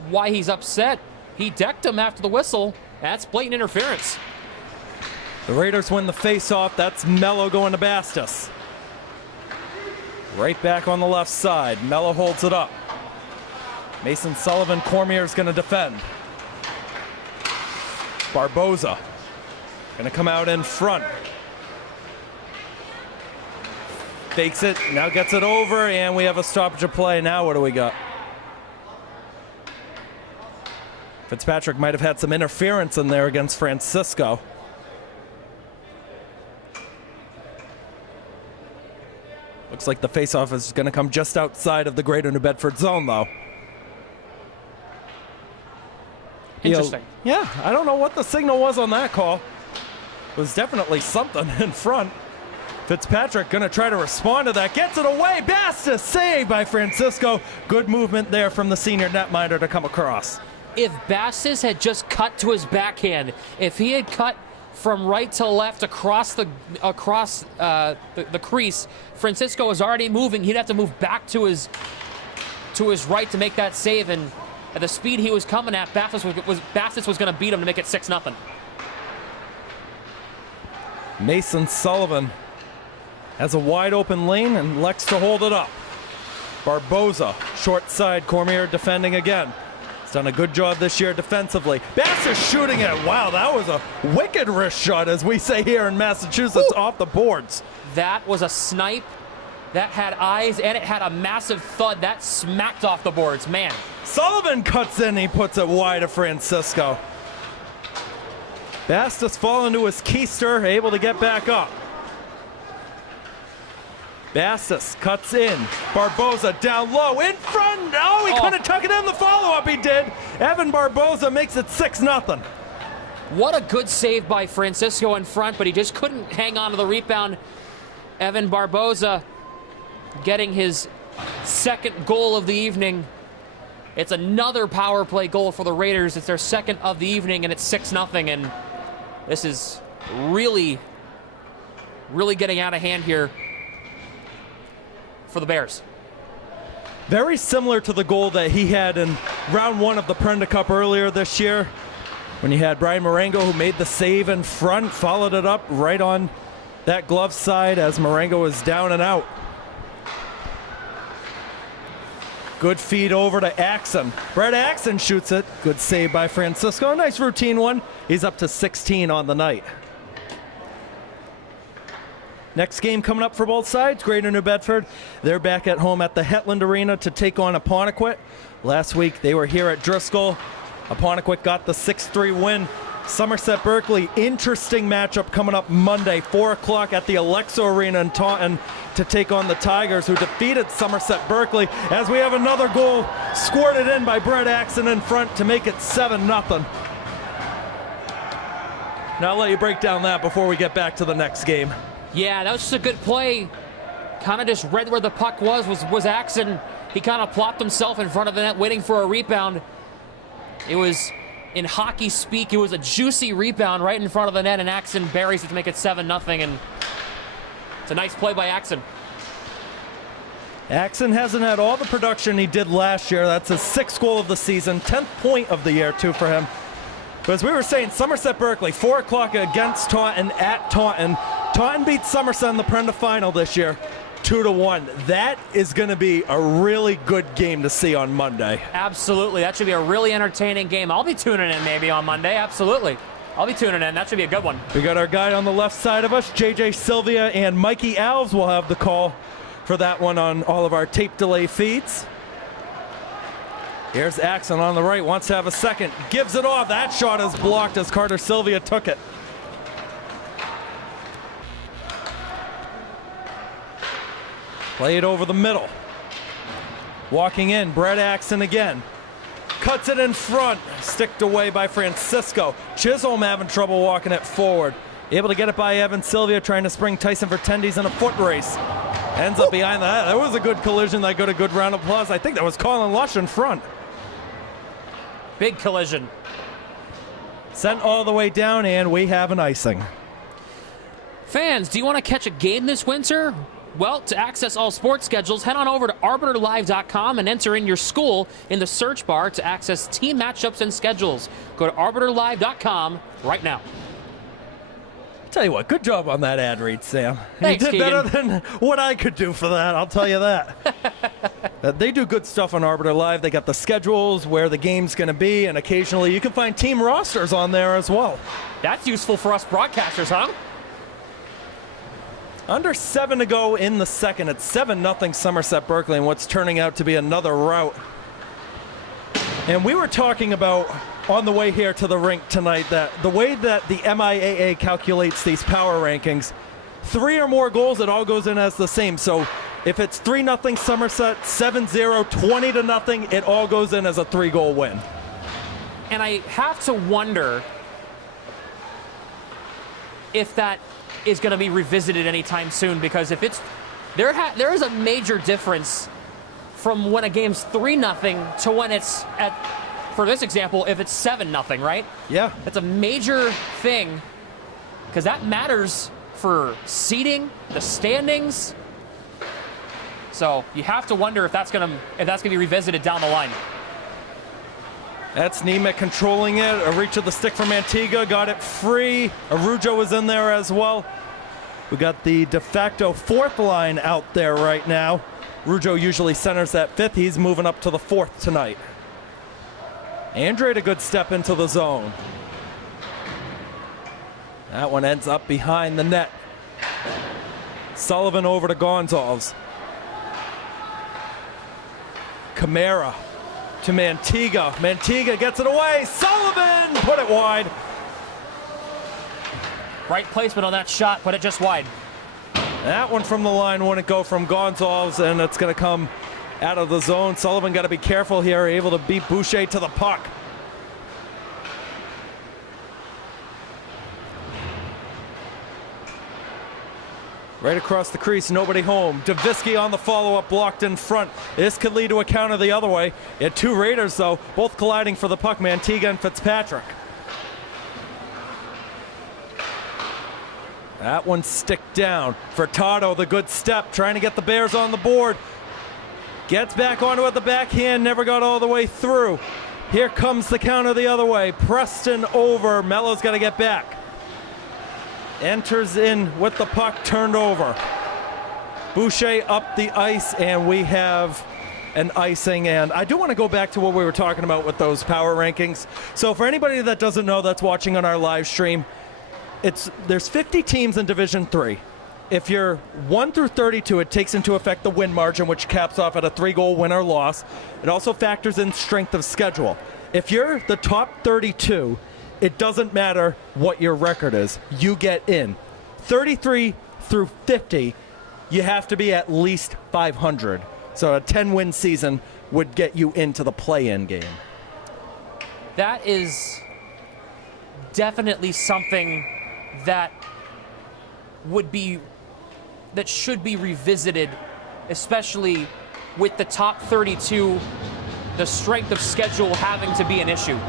why he's upset. He decked him after the whistle. That's blatant interference. The Raiders win the face-off. That's Mello going to Bastos. Right back on the left side. Mello holds it up. Mason Sullivan, Cormier's going to defend. Barboza going to come out in front. Fakes it, now gets it over, and we have a stoppage of play. Now what do we got? Fitzpatrick might have had some interference in there against Francisco. Looks like the faceoff is going to come just outside of the Greater New Bedford zone, though. Interesting. Yeah, I don't know what the signal was on that call. It was definitely something in front. Fitzpatrick going to try to respond to that. Gets it away. Bastos saved by Francisco. Good movement there from the senior netminder to come across. If Bastos had just cut to his backhand, if he had cut from right to left across the crease, Francisco was already moving. He'd have to move back to his right to make that save, and at the speed he was coming at, Bastos was going to beat him to make it 6-0. Mason Sullivan has a wide open lane and elects to hold it up. Barboza, short side, Cormier defending again. Done a good job this year defensively. Bastos shooting it. Wow, that was a wicked wrist shot, as we say here in Massachusetts, off the boards. That was a snipe that had eyes, and it had a massive thud that smacked off the boards. Man. Sullivan cuts in, he puts it wide of Francisco. Bastos falling to his keister, able to get back up. Bastos cuts in. Barboza down low, in front. Oh, he couldn't tuck it in the follow-up. He did. Evan Barboza makes it 6-0. What a good save by Francisco in front, but he just couldn't hang on to the rebound. Evan Barboza getting his second goal of the evening. It's another power play goal for the Raiders. It's their second of the evening, and it's 6-0. And this is really getting out of hand here for the Bears. Very similar to the goal that he had in round 1 of the Prenda Cup earlier this year, when you had Brian Marengo, who made the save in front, followed it up right on that glove side as Marengo was down and out. Good feed over to Axon. Brett Axon shoots it. Good save by Francisco. Nice routine one. He's up to 16 on the night. Next game coming up for both sides, Greater New Bedford. They're back at home at the Hetland Arena to take on Apponequet. Last week they were here at Driscoll. Apponequet got the 6-3 win. Somerset Berkley, interesting matchup coming up Monday, 4 o'clock at the Alexo Arena in Taunton to take on the Tigers, who defeated Somerset Berkley, as we have another goal squirted in by Brett Axon in front to make it 7-0. Now I'll let you break down that before we get back to the next game. Yeah, that was just a good play. Kind of just read where the puck was Axon. He kind of plopped himself in front of the net waiting for a rebound. It was, in hockey speak, it was a juicy rebound right in front of the net, and Axon buries it to make it 7-0, and it's a nice play by Axon. Axon hasn't had all the production he did last year. That's his 6th goal of the season, 10th point of the year, too, for him. But as we were saying, Somerset Berkley, 4 o'clock against Taunton at Taunton. Taunton beat Somerset in the Prenda final this year, 2-1. That is going to be a really good game to see on Monday. Absolutely. That should be a really entertaining game. I'll be tuning in maybe on Monday. Absolutely. I'll be tuning in. That should be a good one. We got our guy on the left side of us, JJ Sylvia, and Mikey Alves will have the call for that one on all of our tape delay feeds. Here's Axon on the right, wants to have a second, gives it off. That shot is blocked as Carter Sylvia took it. Play it over the middle. Walking in, Brett Axon again. Cuts it in front, sticked away by Francisco. Chisholm having trouble walking it forward. Able to get it by Evan Sylvia, trying to spring Tyson Vertendes in a foot race. Ends up behind that. That was a good collision that got a good round of applause. I think that was Colin Lush in front. Big collision. Sent all the way down, and we have an icing. Fans, do you want to catch a game this winter? Well, to access all sports schedules, head on over to arbiterlive.com and enter in your school in the search bar to access team matchups and schedules. Go to arbiterlive.com right now. Tell you what, good job on that ad read, Sam. Thanks, you did Keegan. better than what I could do for that, I'll tell you that. They do good stuff on Arbiter Live. They got the schedules, where the game's going to be, and occasionally you can find team rosters on there as well. That's useful for us broadcasters, huh? Under 7 to go in the second. It's 7-0 Somerset Berkley in what's turning out to be another rout. And we were talking about on the way here to the rink tonight that the way that the MIAA calculates these power rankings, 3 or more goals, it all goes in as the same. So if it's 3-0 Somerset, 7-0, 20-0, it all goes in as a 3-goal win. And I have to wonder if that is going to be revisited anytime soon, because if it's there is a major difference from when a game's 3-0 to when it's at, for this example, if it's 7-0, right? Yeah. It's a major thing, because that matters for seeding, the standings. So you have to wonder if that's gonna be revisited down the line. That's Nemec controlling it. A reach of the stick from Antigua, got it free. Arujo was in there as well. We got the de facto 4th line out there right now. Arujo usually centers that 5th. He's moving up to the 4th tonight. Andrade a good step into the zone. That one ends up behind the net. Sullivan over to Gonzalez. Camara to Mantiga. Mantiga gets it away. Sullivan put it wide. Right placement on that shot, put it just wide. That one from the line wouldn't go from Gonzalez, and it's going to come out of the zone. Sullivan got to be careful here, able to beat Boucher to the puck. Right across the crease, nobody home. Davisky on the follow-up, blocked in front. This could lead to a counter the other way. You had two Raiders, though, both colliding for the puck man, Keegan and Fitzpatrick. That one sticked down. Furtado, the good step, trying to get the Bears on the board. Gets back onto it, the backhand, never got all the way through. Here comes the counter the other way. Preston over, Mello's got to get back. Enters in with the puck turned over. Boucher up the ice, and we have an icing. And I do want to go back to what we were talking about with those power rankings. So for anybody that doesn't know that's watching on our live stream, there's 50 teams in Division 3. If you're 1 through 32, it takes into effect the win margin, which caps off at a 3-goal win or loss. It also factors in strength of schedule. If you're the top 32, it doesn't matter what your record is. You get in. 33 through 50, you have to be at least 500. So a 10-win season would get you into the play-in game. That is definitely something that should be revisited, especially with the top 32, the strength of schedule having to be an issue.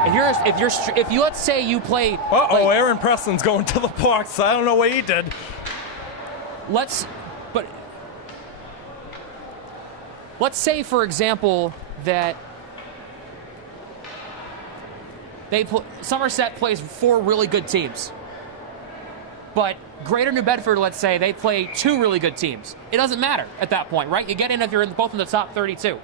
If you let's say you play. Aaron Preston's going to the box. I don't know what he did. Let's say, for example, that Somerset plays 4 really good teams, but Greater New Bedford, let's say, they play 2 really good teams. It doesn't matter at that point, right? You get in if you're both in the top 32.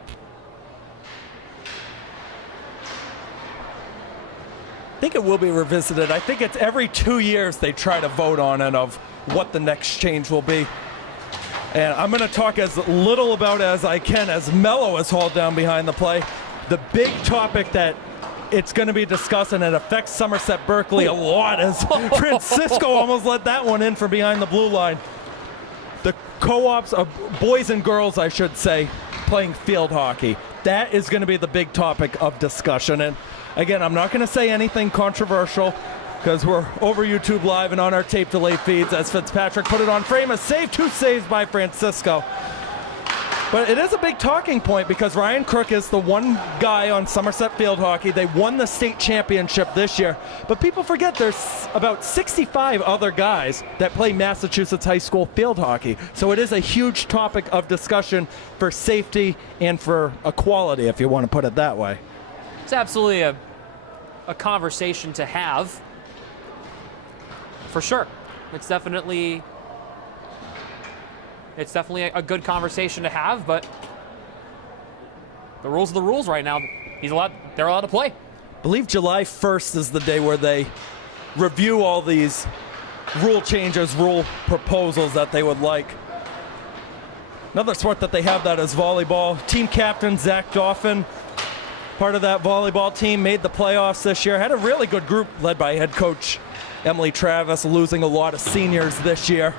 I think it will be revisited. I think it's every 2 years they try to vote on it of what the next change will be. And I'm going to talk as little about it as I can as Mello is hauled down behind the play. The big topic that it's going to be discussed, and it affects Somerset Berkley a lot, as Francisco almost let that one in from behind the blue line. The co-ops of boys and girls, I should say, playing field hockey. That is going to be the big topic of discussion. And again, I'm not going to say anything controversial because we're over YouTube Live and on our tape delay feeds as Fitzpatrick put it on frame. A save, 2 saves by Francisco. But it is a big talking point because Ryan Crook is the one guy on Somerset Field Hockey. They won the state championship this year. But people forget there's about 65 other guys that play Massachusetts high school field hockey. So it is a huge topic of discussion for safety and for equality, if you want to put it that way. It's absolutely a conversation to have, for sure. It's definitely a good conversation to have, but the rules are the rules right now. They're allowed to play. I believe July 1st is the day where they review all these rule changes, rule proposals that they would like. Another sport that they have that is volleyball. Team captain Zach Dauphin, part of that volleyball team, made the playoffs this year. Had a really good group led by head coach Emily Travis, losing a lot of seniors this year.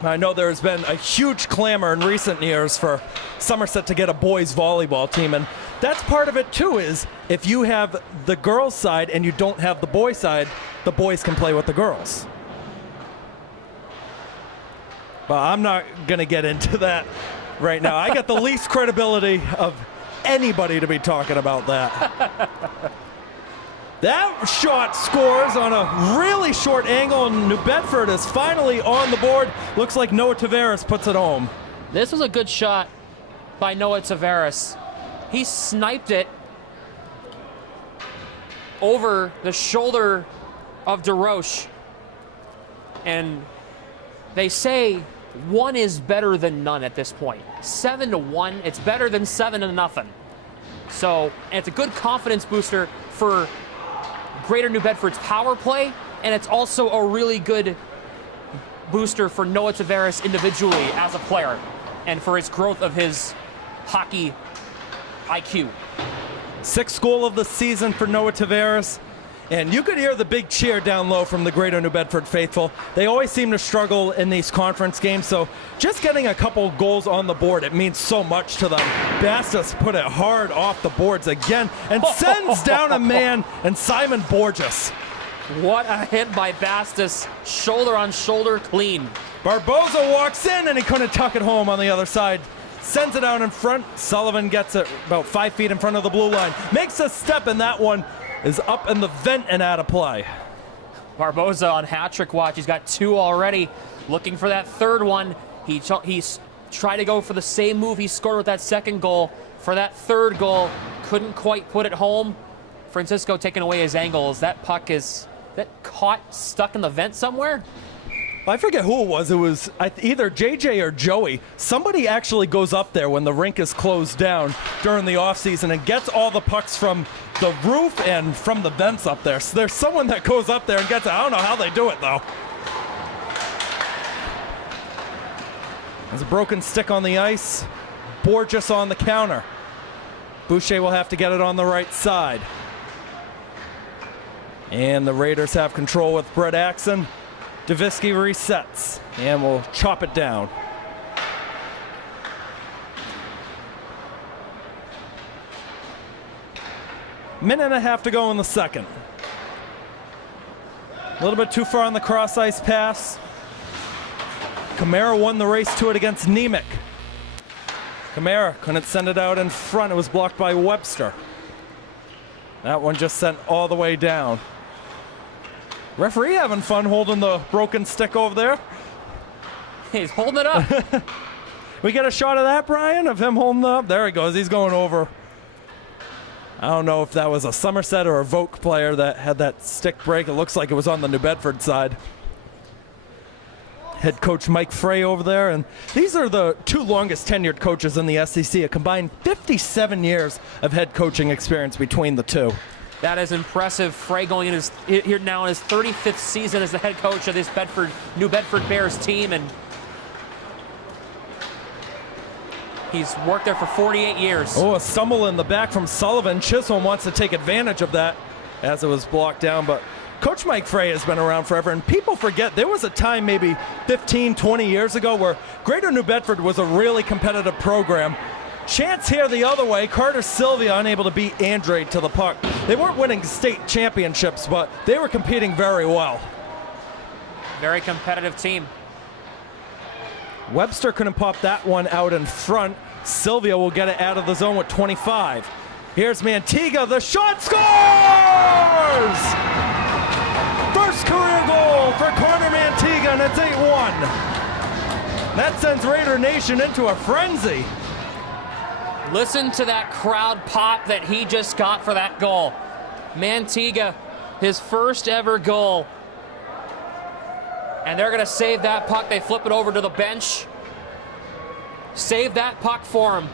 I know there's been a huge clamor in recent years for Somerset to get a boys volleyball team, and that's part of it too, is if you have the girls side and you don't have the boys side, the boys can play with the girls. Well, I'm not going to get into that right now. I got the least credibility of anybody to be talking about that. That shot scores on a really short angle, and New Bedford is finally on the board. Looks like Noah Tavares puts it home. This was a good shot by Noah Tavares. He sniped it over the shoulder of DeRoche. And they say 1 is better than none at this point. 7-1, it's better than 7-0. So, and it's a good confidence booster for Greater New Bedford's power play, and it's also a really good booster for Noah Tavares individually as a player and for his growth of his hockey IQ. 6th goal of the season for Noah Tavares. And you could hear the big cheer down low from the Greater New Bedford faithful. They always seem to struggle in these conference games, so just getting a couple goals on the board, it means so much to them. Bastos put it hard off the boards again and sends down a man, and Simon Borges What a hit by Bastos. Shoulder on shoulder clean. Barboza walks in and he couldn't tuck it home on the other side. Sends it out in front. Sullivan gets it about 5 feet in front of the blue line. Makes a step, and that one is up in the vent and out of play. Barboza on hat-trick watch. He's got 2 already. Looking for that third one. He's tried to go for the same move he scored with that second goal. For that third goal, couldn't quite put it home. Francisco taking away his angles. That puck is caught, stuck in the vent somewhere? I forget who it was. It was either JJ or Joey. Somebody actually goes up there when the rink is closed down during the offseason and gets all the pucks from the roof and from the vents up there. So there's someone that goes up there and gets it. I don't know how they do it, though. There's a broken stick on the ice. Borges on the counter. Boucher will have to get it on the right side. And the Raiders have control with Brett Axon. Davisky resets and will chop it down. Minute and a half to go in the second. A little bit too far on the cross ice pass. Kamara won the race to it against Nemec. Kamara couldn't send it out in front. It was blocked by Webster. That one just sent all the way down. Referee having fun holding the broken stick over there. He's holding it up. We get a shot of that, Brian, of him holding it up? There he goes. He's going over. I don't know if that was a Somerset or a Vogue player that had that stick break. It looks like it was on the New Bedford side. Head coach Mike Frey over there. And these are the 2 longest tenured coaches in the SEC. A combined 57 years of head coaching experience between the 2. That is impressive. Frey going in here now in his 35th season as the head coach of this New Bedford Bears team, and he's worked there for 48 years. Oh, a stumble in the back from Sullivan. Chisholm wants to take advantage of that as it was blocked down, but Coach Mike Frey has been around forever, and people forget there was a time maybe 15, 20 years ago where Greater New Bedford was a really competitive program. Chance here the other way. Carter Sylvia unable to beat Andrade to the puck. They weren't winning state championships, but they were competing very well. Very competitive team. Webster couldn't pop that one out in front. Sylvia will get it out of the zone with 25. Here's Mantiga. The shot scores! First career goal for Connor Mantiga, and it's 8-1. That sends Raider Nation into a frenzy. Listen to that crowd pop that he just got for that goal. Mantiga, his first ever goal. And they're going to save that puck. They flip it over to the bench. Save that puck for him.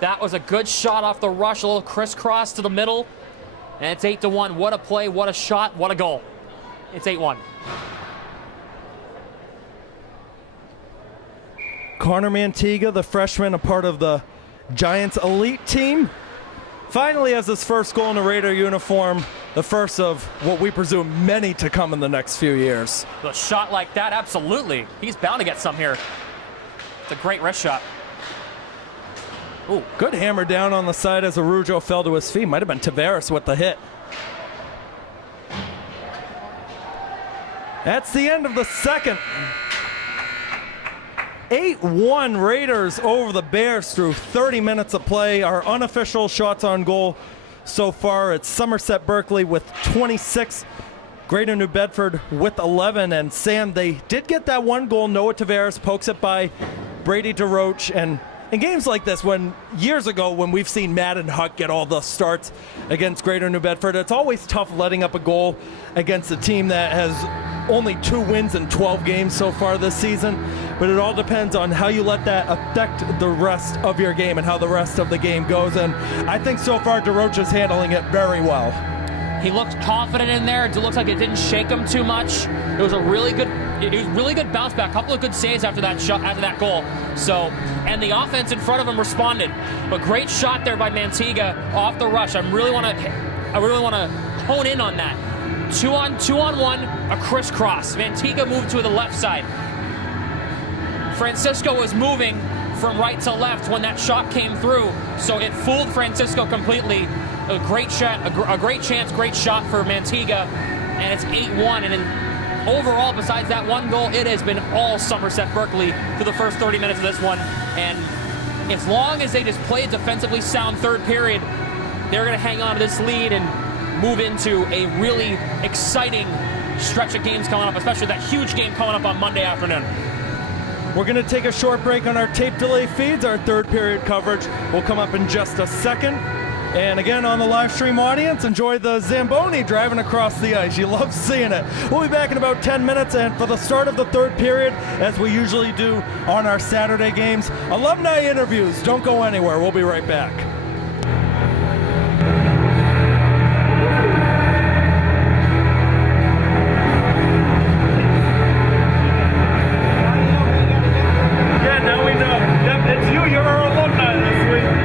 That was a good shot off the rush, a little crisscross to the middle. And it's 8-1. What a play, what a shot, what a goal. It's 8-1. Connor Mantiga, the freshman, a part of the Giants elite team, finally has his first goal in a Raider uniform, the first of what we presume many to come in the next few years. A shot like that, absolutely. He's bound to get some here. It's a great wrist shot. Ooh, good hammer down on the side as Arujo fell to his feet. Might have been Tavares with the hit. That's the end of the second. 8-1 Raiders over the Bears through 30 minutes of play. Our unofficial shots on goal so far, it's Somerset Berkley with 26, Greater New Bedford with 11. And Sam, they did get that one goal. Noah Tavares pokes it by Brady DeRoche. And in games like this, years ago when we've seen Matt and Huck get all the starts against Greater New Bedford, it's always tough letting up a goal against a team that has only 2 wins in 12 games so far this season. But it all depends on how you let that affect the rest of your game and how the rest of the game goes. And I think so far DeRoche is handling it very well. He looked confident in there. It looks like it didn't shake him too much. It was a really good bounce back. A couple of good saves after that shot, after that goal. So, and the offense in front of him responded. But great shot there by Mantiga off the rush. I really want to hone in on that. 2-on-1, a crisscross. Mantiga moved to the left side. Francisco was moving from right to left when that shot came through, so it fooled Francisco completely. a great shot, a great chance, great shot for Manteega, and it's 8-1. And then overall, besides that one goal, it has been all Somerset Berkley for the first 30 minutes of this one. And as long as they just play a defensively sound third period, they're going to hang on to this lead and move into a really exciting stretch of games coming up, especially that huge game coming up on Monday afternoon. We're going to take a short break on our tape delay feeds. Our third period coverage will come up in just a second. And again, on the live stream audience, enjoy the Zamboni driving across the ice. You love seeing it. We'll be back in about 10 minutes, and for the start of the third period, as we usually do on our Saturday games, alumni interviews. Don't go anywhere. We'll be right back. Yeah, now we know. Yep, it's you. You're our alumni this week.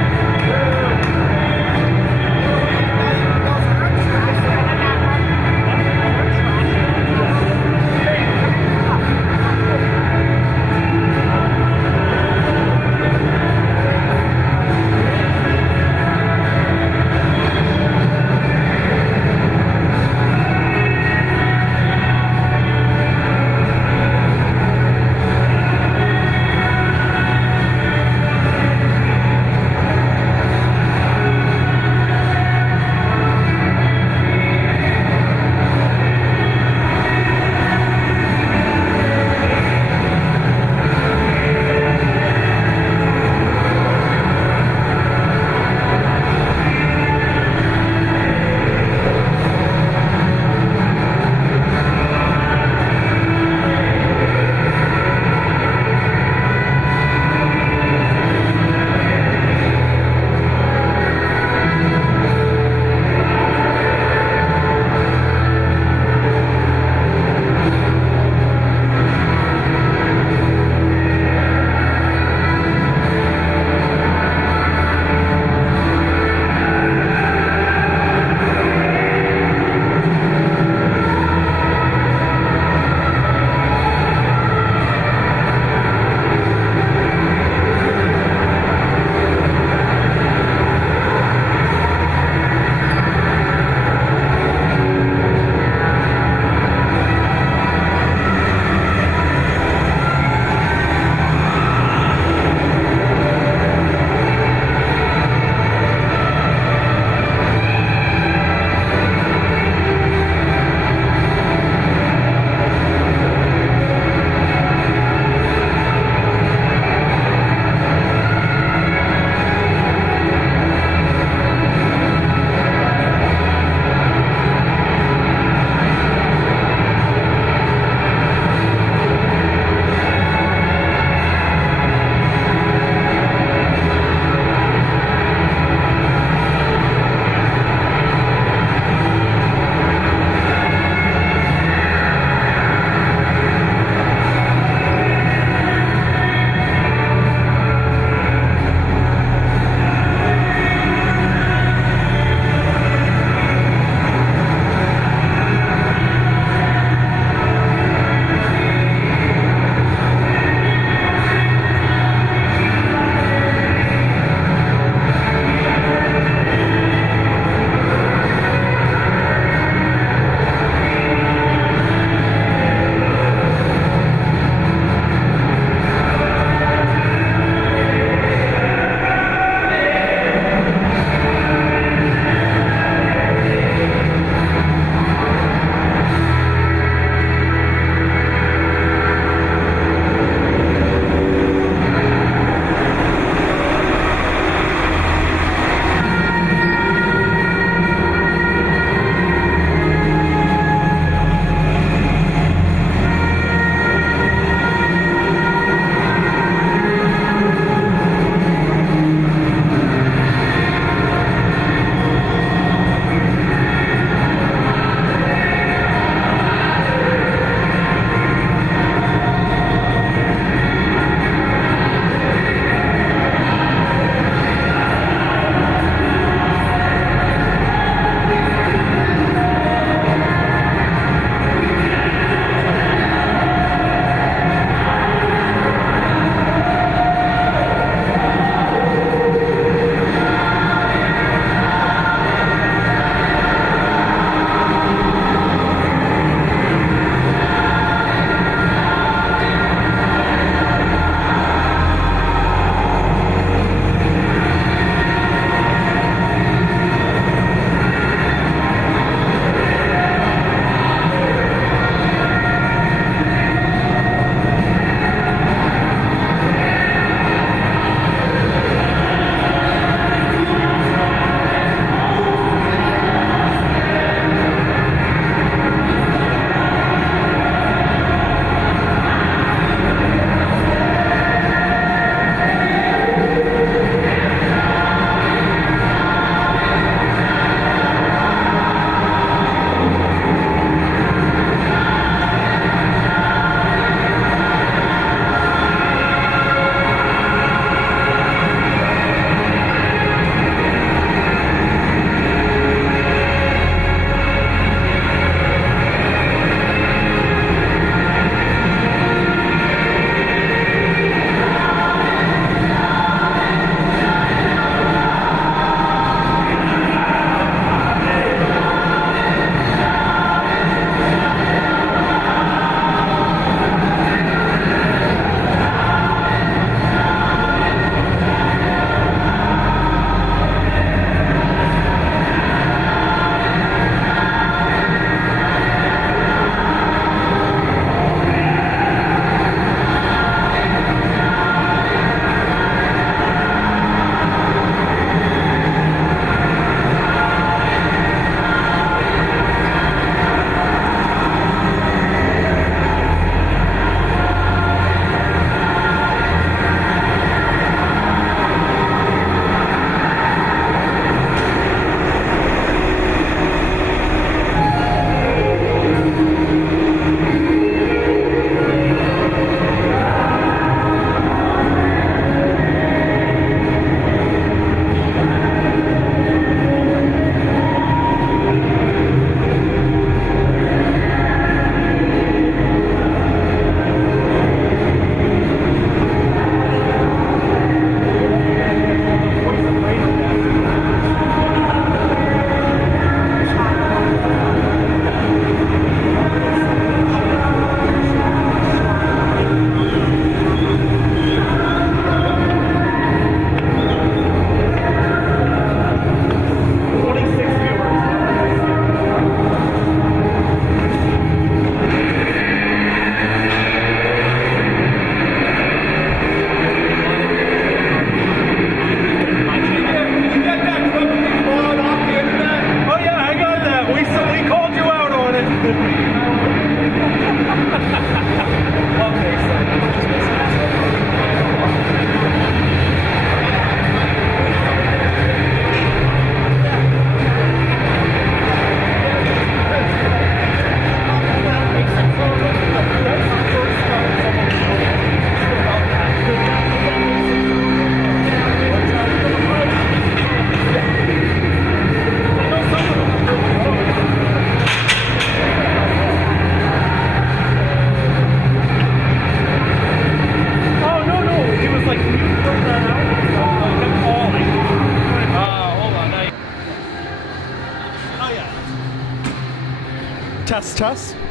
Test, test. Oh,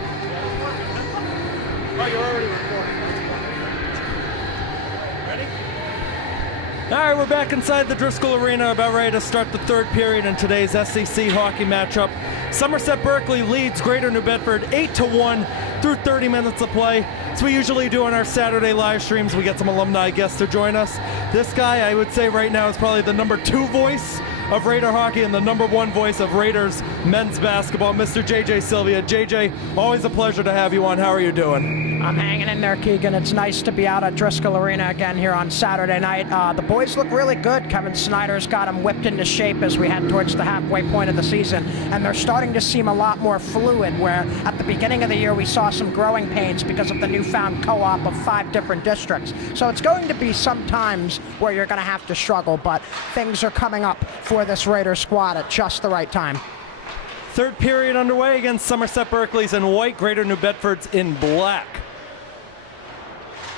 you're already recording. Ready? All right, we're back inside the Driscoll Arena, about ready to start the third period in today's SEC hockey matchup. Somerset Berkley leads Greater New Bedford 8-1 through 30 minutes of play. As we usually do on our Saturday live streams, we get some alumni guests to join us. This guy, I would say right now, is probably the number 2 voice of Raider hockey and the number 1 voice of Raiders men's basketball, Mr. JJ Sylvia. JJ, always a pleasure to have you on. How are you doing? I'm hanging in there, Keegan. It's nice to be out at Driscoll Arena again here on Saturday night. The boys look really good. Kevin Snyder's got them whipped into shape as we head towards the halfway point of the season, and they're starting to seem a lot more fluid, where at the beginning of the year we saw some growing pains because of the newfound co-op of 5 different districts. So it's going to be some times where you're going to have to struggle, but things are coming up for this Raider squad at just the right time. Third period underway against Somerset Berkley's in white, Greater New Bedford's in black.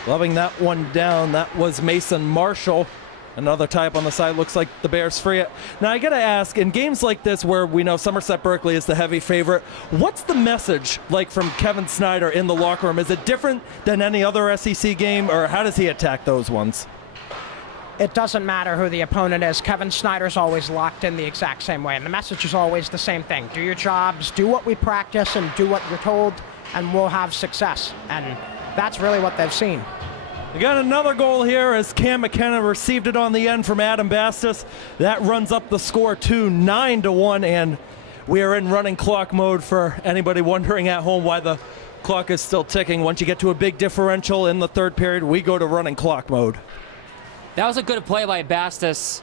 Loving that one down. That was Mason Marshall. Another tie up on the side. Looks like the Bears free it. Now I gotta ask, in games like this where we know Somerset Berkley is the heavy favorite, what's the message like from Kevin Snyder in the locker room? Is it different than any other SEC game, or how does he attack those ones? It doesn't matter who the opponent is. Kevin Snyder's always locked in the exact same way, and the message is always the same thing. Do your jobs, do what we practice, and do what you're told, and we'll have success. And that's really what they've seen. We got another goal here as Cam McKenna received it on the end from Adam Bastis. That runs up the score to 9-1, and we are in running clock mode for anybody wondering at home why the clock is still ticking. Once you get to a big differential in the third period, we go to running clock mode. That was a good play by Bastis.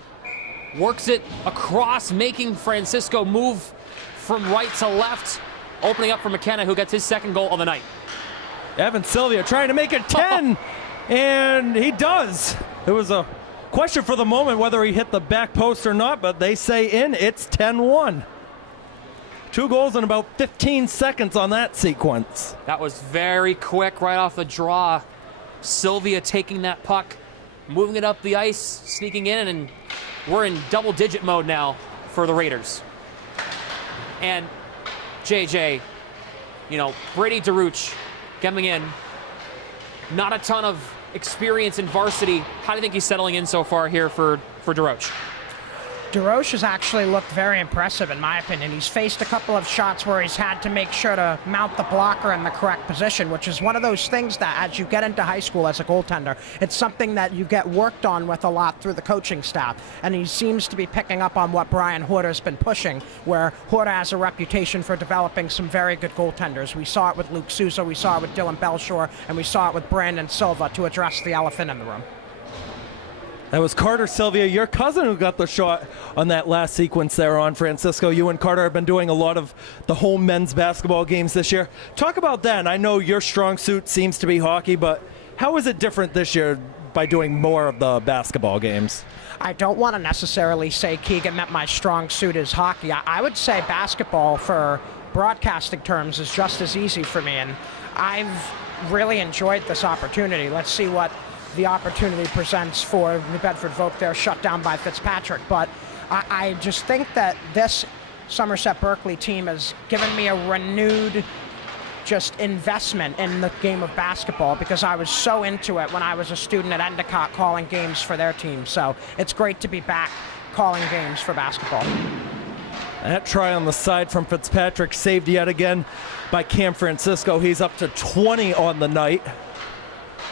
Works it across, making Francisco move from right to left, opening up for McKenna, who gets his second goal of the night. Evan Sylvia trying to make it 10, and he does. It was a question for the moment whether he hit the back post or not, but they say in. It's 10-1. 2 goals in about 15 seconds on that sequence. That was very quick, right off the draw. Sylvia taking that puck, moving it up the ice, sneaking in, and we're in double-digit mode now for the Raiders. And JJ, Brady DeRuch coming in. Not a ton of experience in varsity. How do you think he's settling in so far here for DeRoche? DeRoche has actually looked very impressive, in my opinion. He's faced a couple of shots where he's had to make sure to mount the blocker in the correct position, which is one of those things that as you get into high school as a goaltender, it's something that you get worked on with a lot through the coaching staff. And he seems to be picking up on what Brian Horter's been pushing, where Horter has a reputation for developing some very good goaltenders. We saw it with Luke Souza, we saw it with Dylan Belshore, and we saw it with Brandon Silva, to address the elephant in the room. That was Carter Sylvia, your cousin, who got the shot on that last sequence there on Francisco. You and Carter have been doing a lot of the home men's basketball games this year. Talk about that. And I know your strong suit seems to be hockey, but how is it different this year by doing more of the basketball games? I don't want to necessarily say, Keegan, that my strong suit is hockey. I would say basketball, for broadcasting terms, is just as easy for me, and I've really enjoyed this opportunity. Let's see what the opportunity presents for New Bedford Vogue. They're shut down by Fitzpatrick, but I just think that this Somerset Berkley team has given me a renewed just investment in the game of basketball, because I was so into it when I was a student at Endicott calling games for their team. So it's great to be back calling games for basketball. That try on the side from Fitzpatrick saved yet again by Cam Francisco. He's up to 20 on the night.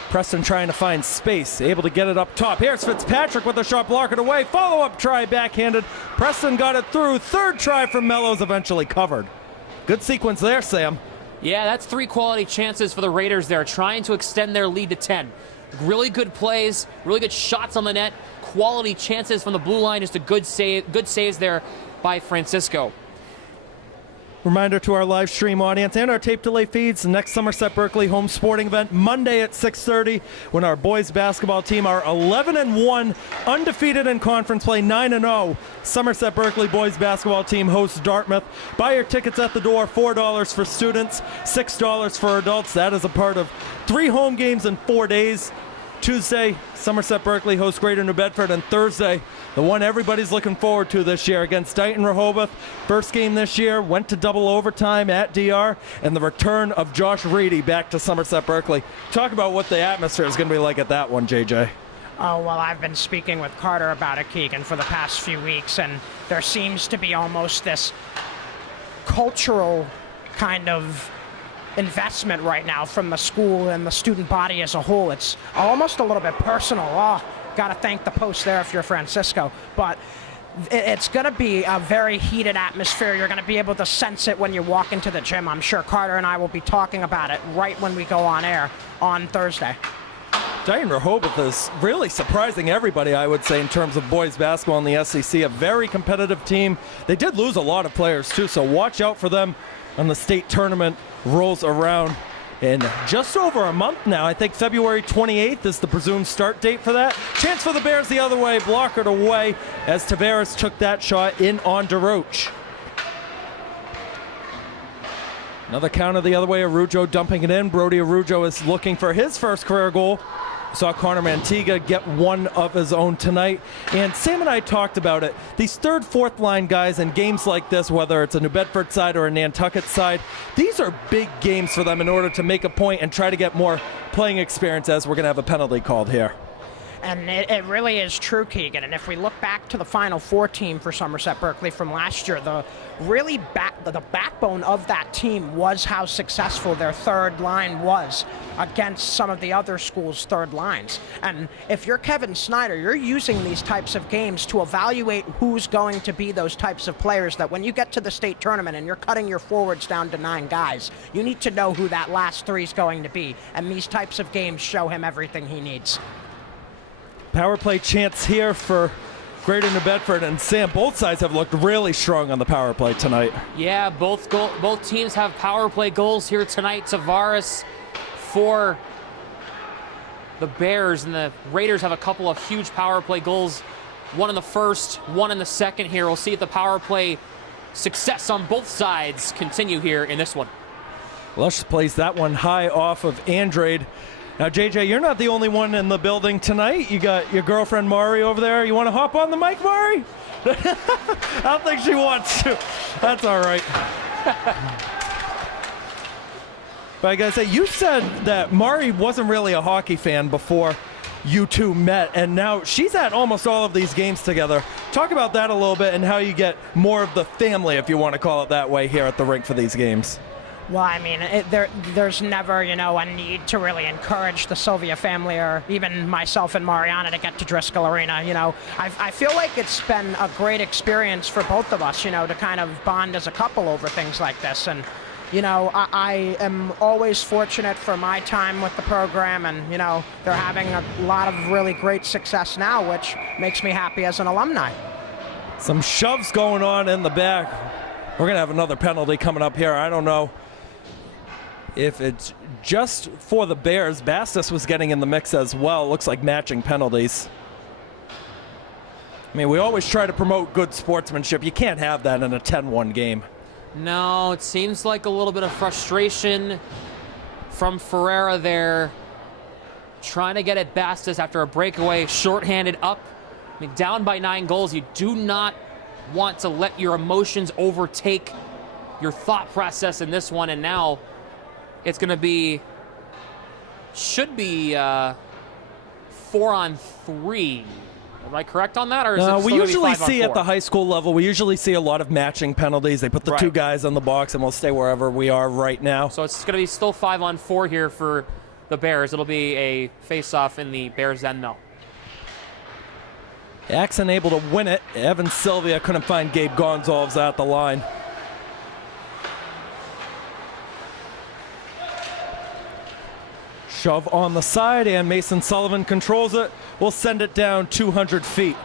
Preston trying to find space, able to get it up top. Here's Fitzpatrick with a shot blocked away. Follow-up try backhanded. Preston got it through. Third try from Mellows, eventually covered. Good sequence there, Sam. Yeah, that's 3 quality chances for the Raiders there, trying to extend their lead to 10. Really good plays, really good shots on the net, quality chances from the blue line. Just a good saves there by Francisco. Reminder to our live stream audience and our tape delay feeds, the next Somerset Berkley home sporting event Monday at 6:30, when our boys basketball team are 11-1, undefeated in conference play, 9-0. Somerset Berkley boys basketball team hosts Dartmouth. Buy your tickets at the door, $4 for students, $6 for adults. That is a part of 3 home games in 4 days. Tuesday, Somerset Berkley hosts Greater New Bedford, and Thursday, the one everybody's looking forward to this year against Dighton Rehoboth. First game this year, went to double overtime at DR, and the return of Josh Reedy back to Somerset Berkley. Talk about what the atmosphere is going to be like at that one, JJ. Oh, well, I've been speaking with Carter about it, Keegan, for the past few weeks, and there seems to be almost this cultural kind of investment right now from the school and the student body as a whole. It's almost a little bit personal. Oh, got to thank the post there if you're Francisco. But it's going to be a very heated atmosphere. You're going to be able to sense it when you walk into the gym. I'm sure Carter and I will be talking about it right when we go on air on Thursday. Dighton Rehoboth is really surprising everybody, I would say, in terms of boys basketball in the SEC. A very competitive team. They did lose a lot of players, too, so watch out for them when the state tournament rolls around in just over a month now. I think February 28th is the presumed start date for that. Chance for the Bears the other way, blockered away as Tavares took that shot in on DeRoche. Another counter the other way, Arujo dumping it in. Brody Arujo is looking for his first career goal. Saw Connor Mantiga get one of his own tonight. And Sam and I talked about it. These third, fourth line guys in games like this, whether it's a New Bedford side or a Nantucket side, these are big games for them in order to make a point and try to get more playing experience, as we're going to have a penalty called here. And it really is true, Keegan. And if we look back to the Final Four team for Somerset Berkley from last year, the backbone of that team was how successful their third line was against some of the other schools' third lines. And if you're Kevin Snyder, you're using these types of games to evaluate who's going to be those types of players that when you get to the state tournament and you're cutting your forwards down to 9 guys, you need to know who that last 3 is going to be. And these types of games show him everything he needs. Power play chance here for Greater New Bedford, and Sam, both sides have looked really strong on the power play tonight. Yeah, both teams have power play goals here tonight. Tavares for the Bears, and the Raiders have a couple of huge power play goals. One in the first, one in the second here. We'll see if the power play success on both sides continue here in this one. Lush plays that one high off of Andrade. Now, JJ, you're not the only one in the building tonight. You got your girlfriend, Mari, over there. You want to hop on the mic, Mari? I don't think she wants to. That's all right. But I got to say, you said that Mari wasn't really a hockey fan before you two met, and now she's at almost all of these games together. Talk about that a little bit and how you get more of the family, if you want to call it that way, here at the rink for these games. Well, I mean, there's never, a need to really encourage the Sylvia family or even myself and Mariana to get to Driscoll Arena. I feel like it's been a great experience for both of us, to kind of bond as a couple over things like this. And, I am always fortunate for my time with the program, and, they're having a lot of really great success now, which makes me happy as an alumni. Some shoves going on in the back. We're going to have another penalty coming up here. I don't know if it's just for the Bears. Bastis was getting in the mix as well. Looks like matching penalties. I mean, we always try to promote good sportsmanship. You can't have that in a 10-1 game. No, it seems like a little bit of frustration from Ferreira there. Trying to get at Bastis after a breakaway, shorthanded up. I mean, down by 9 goals. You do not want to let your emotions overtake your thought process in this one, and now it's going to be, should be 4-on-3. Am I correct on that? Or is it we usually see 5-on-4? at the high school level, we usually see a lot of matching penalties. They put the 2 guys on the box, and we'll stay wherever we are right now. So it's going to be still 5-on-4 here for the Bears. It'll be a face-off in the Bears' end, though. Axon able to win it. Evan Sylvia couldn't find Gabe Gonzalez at the line. Shove on the side, and Mason Sullivan controls it. We'll send it down 200 feet.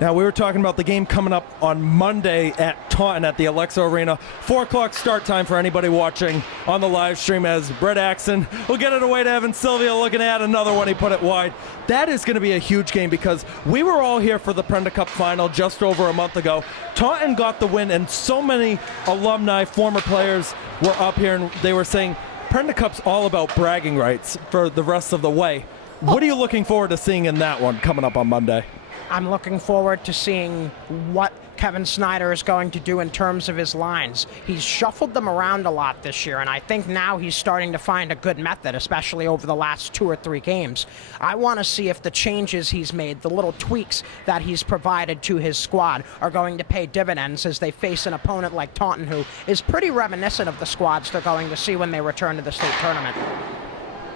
Now, we were talking about the game coming up on Monday at Taunton at the Alexa Arena. 4 o'clock start time for anybody watching on the live stream, as Brett Axon will get it away to Evan Sylvia, looking at another one. He put it wide. That is going to be a huge game because we were all here for the Prenda Cup final just over a month ago. Taunton got the win, and so many alumni, former players were up here, and they were saying Prenda Cup's all about bragging rights for the rest of the way. What are you looking forward to seeing in that one coming up on Monday? I'm looking forward to seeing what Kevin Snyder is going to do in terms of his lines. He's shuffled them around a lot this year, and I think now he's starting to find a good method, especially over the last 2 or 3 games. I want to see if the changes he's made, the little tweaks that he's provided to his squad, are going to pay dividends as they face an opponent like Taunton, who is pretty reminiscent of the squads they're going to see when they return to the state tournament.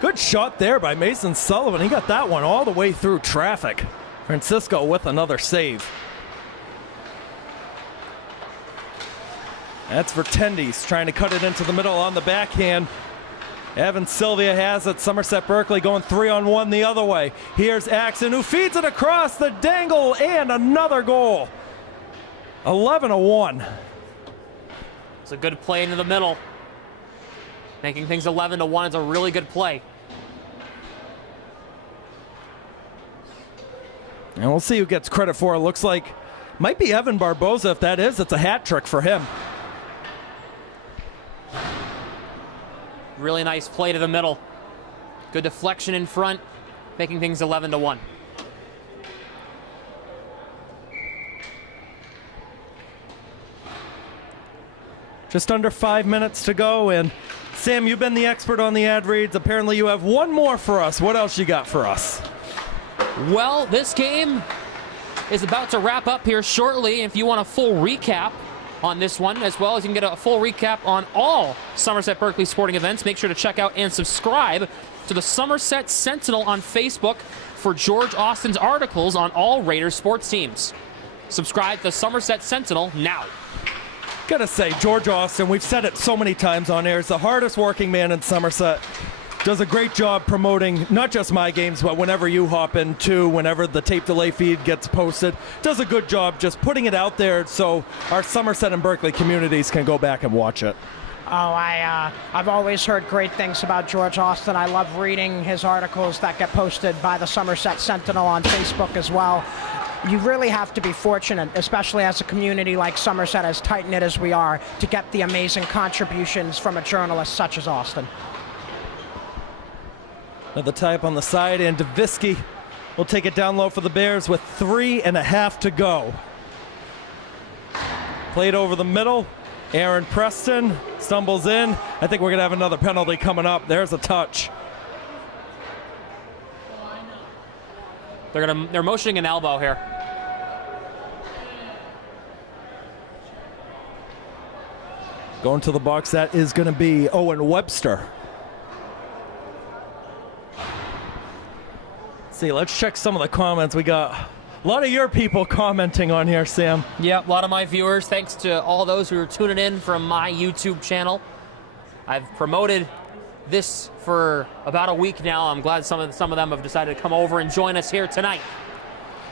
Good shot there by Mason Sullivan. He got that one all the way through traffic. Francisco with another save. That's Vertendes trying to cut it into the middle on the backhand. Evan Sylvia has it. Somerset Berkley going 3-on-1 the other way. Here's Axon, who feeds it across the dangle, and another goal. 11-1. It's a good play into the middle. Making things 11-1 is a really good play. And we'll see who gets credit for it. Looks like might be Evan Barboza. If that is, it's a hat trick for him. Really nice play to the middle. Good deflection in front, making things 11-1. Just under 5 minutes to go, and Sam, you've been the expert on the ad reads. Apparently you have one more for us. What else you got for us? Well, this game is about to wrap up here shortly. If you want a full recap on this one, as well as you can get a full recap on all Somerset Berkley sporting events, make sure to check out and subscribe to the Somerset Sentinel on Facebook for George Austin's articles on all Raiders sports teams. Subscribe to the Somerset Sentinel now. Gotta say, George Austin, we've said it so many times on air, is the hardest working man in Somerset. Does a great job promoting not just my games, but whenever you hop in too, whenever the tape delay feed gets posted. Does a good job just putting it out there so our Somerset and Berkley communities can go back and watch it. Oh, I've always heard great things about George Austin. I love reading his articles that get posted by the Somerset Sentinel on Facebook as well. You really have to be fortunate, especially as a community like Somerset, as tight-knit as we are, to get the amazing contributions from a journalist such as Austin. Another tie up on the side, and Davisky will take it down low for the Bears with 3.5 to go. Played over the middle. Aaron Preston stumbles in. I think we're going to have another penalty coming up. There's a touch. They're motioning an elbow here. Going to the box, that is going to be Owen Webster. See, let's check some of the comments. We got a lot of your people commenting on here, Sam. Yeah, a lot of my viewers. Thanks to all those who are tuning in from my YouTube channel. I've promoted this for about a week now. I'm glad some of them have decided to come over and join us here tonight.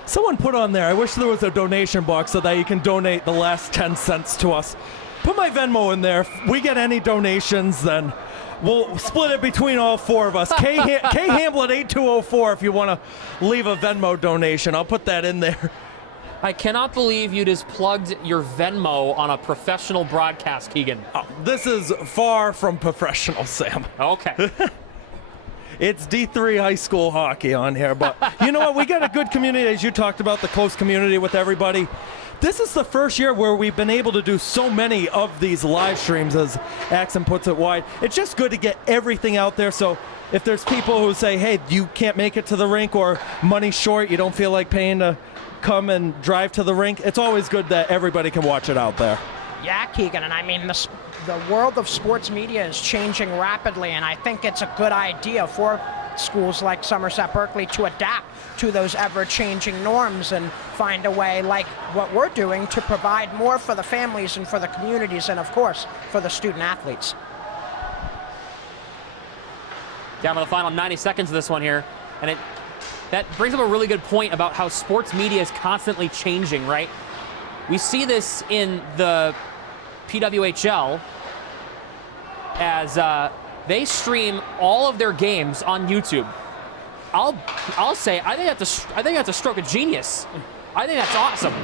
Someone put on there, I wish there was a donation box so that you can donate the last 10 cents to us. Put my Venmo in there. If we get any donations, then we'll split it between all 4 of us. K Hamblett 8204 if you want to leave a Venmo donation. I'll put that in there. I cannot believe you just plugged your Venmo on a professional broadcast, Keegan. Oh, this is far from professional, Sam. Okay. It's D3 high school hockey on here, but you know what? We got a good community, as you talked about, the close community with everybody. This is the first year where we've been able to do so many of these live streams, as Axon puts it wide. It's just good to get everything out there. So if there's people who say, hey, you can't make it to the rink, or money's short, you don't feel like paying to come and drive to the rink, it's always good that everybody can watch it out there. Yeah, Keegan, and I mean, the world of sports media is changing rapidly, and I think it's a good idea for schools like Somerset Berkley to adapt to those ever-changing norms and find a way, like what we're doing, to provide more for the families and for the communities and, of course, for the student athletes. Down to the final 90 seconds of this one here, and that brings up a really good point about how sports media is constantly changing, right? We see this in the PWHL as they stream all of their games on YouTube. I'll say I think that's a stroke of genius. I think that's awesome.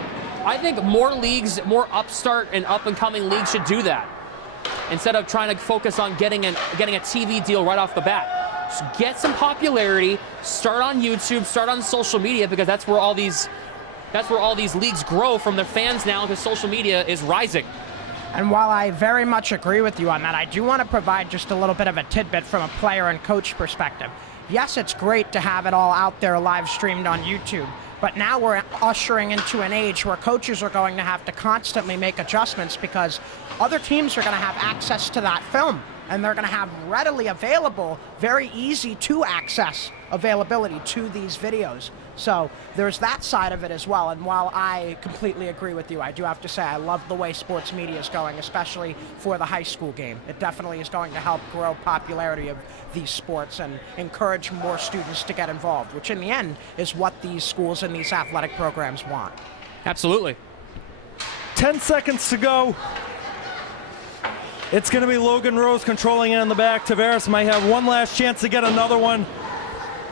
I think more leagues, more upstart and up and coming leagues should do that instead of trying to focus on getting a TV deal right off the bat. get some popularity, start on YouTube, start on social media, because that's where all these leagues grow from their fans now, because social media is rising. And while I very much agree with you on that, I do want to provide just a little bit of a tidbit from a player and coach perspective. Yes, it's great to have it all out there live streamed on YouTube, but now we're ushering into an age where coaches are going to have to constantly make adjustments, because other teams are going to have access to that film, and they're going to have readily available, very easy to access availability to these videos. So there's that side of it as well. And while I completely agree with you, I do have to say I love the way sports media is going, especially for the high school game. It definitely is going to help grow popularity of these sports and encourage more students to get involved, which in the end is what these schools and these athletic programs want. Absolutely. 10 seconds to go. It's going to be Logan Rose controlling it in the back. Tavares might have one last chance to get another one.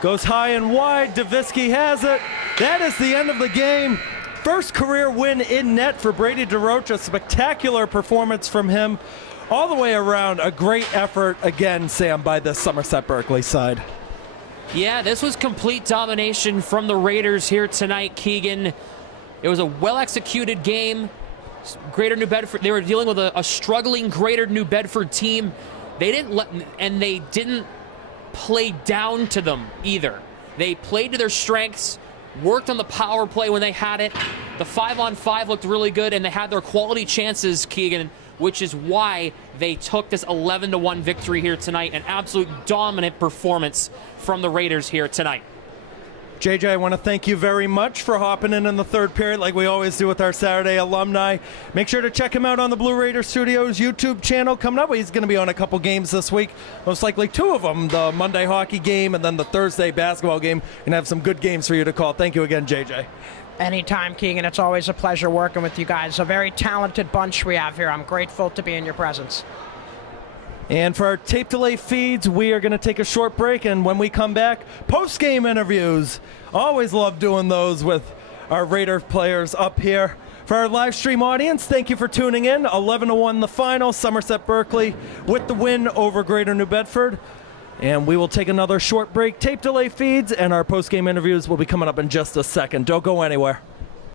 Goes high and wide. Davisky has it. That is the end of the game. First career win in net for Brady DeRocha. Spectacular performance from him all the way around. A great effort again, Sam, by the Somerset Berkley side. Yeah, this was complete domination from the Raiders here tonight, Keegan. It was a well-executed game. Greater New Bedford, they were dealing with a struggling Greater New Bedford team. They didn't play down to them either. They played to their strengths, worked on the power play when they had it. The 5-on-5 looked really good, and they had their quality chances, Keegan, which is why they took this 11-1 victory here tonight. An absolute dominant performance from the Raiders here tonight. JJ, I want to thank you very much for hopping in the third period like we always do with our Saturday alumni. Make sure to check him out on the Blue Raider Studios YouTube channel coming up. He's going to be on a couple games this week, most likely 2 of them, the Monday hockey game and then the Thursday basketball game. And have some good games for you to call. Thank you again, JJ. Anytime, Keegan. It's always a pleasure working with you guys. A very talented bunch we have here. I'm grateful to be in your presence. And for our tape delay feeds, we are going to take a short break, and when we come back, post-game interviews. Always love doing those with our Raider players up here. For our live stream audience, thank you for tuning in. 11-1 the final, Somerset Berkley with the win over Greater New Bedford. And we will take another short break. Tape delay feeds and our post-game interviews will be coming up in just a second. Don't go anywhere.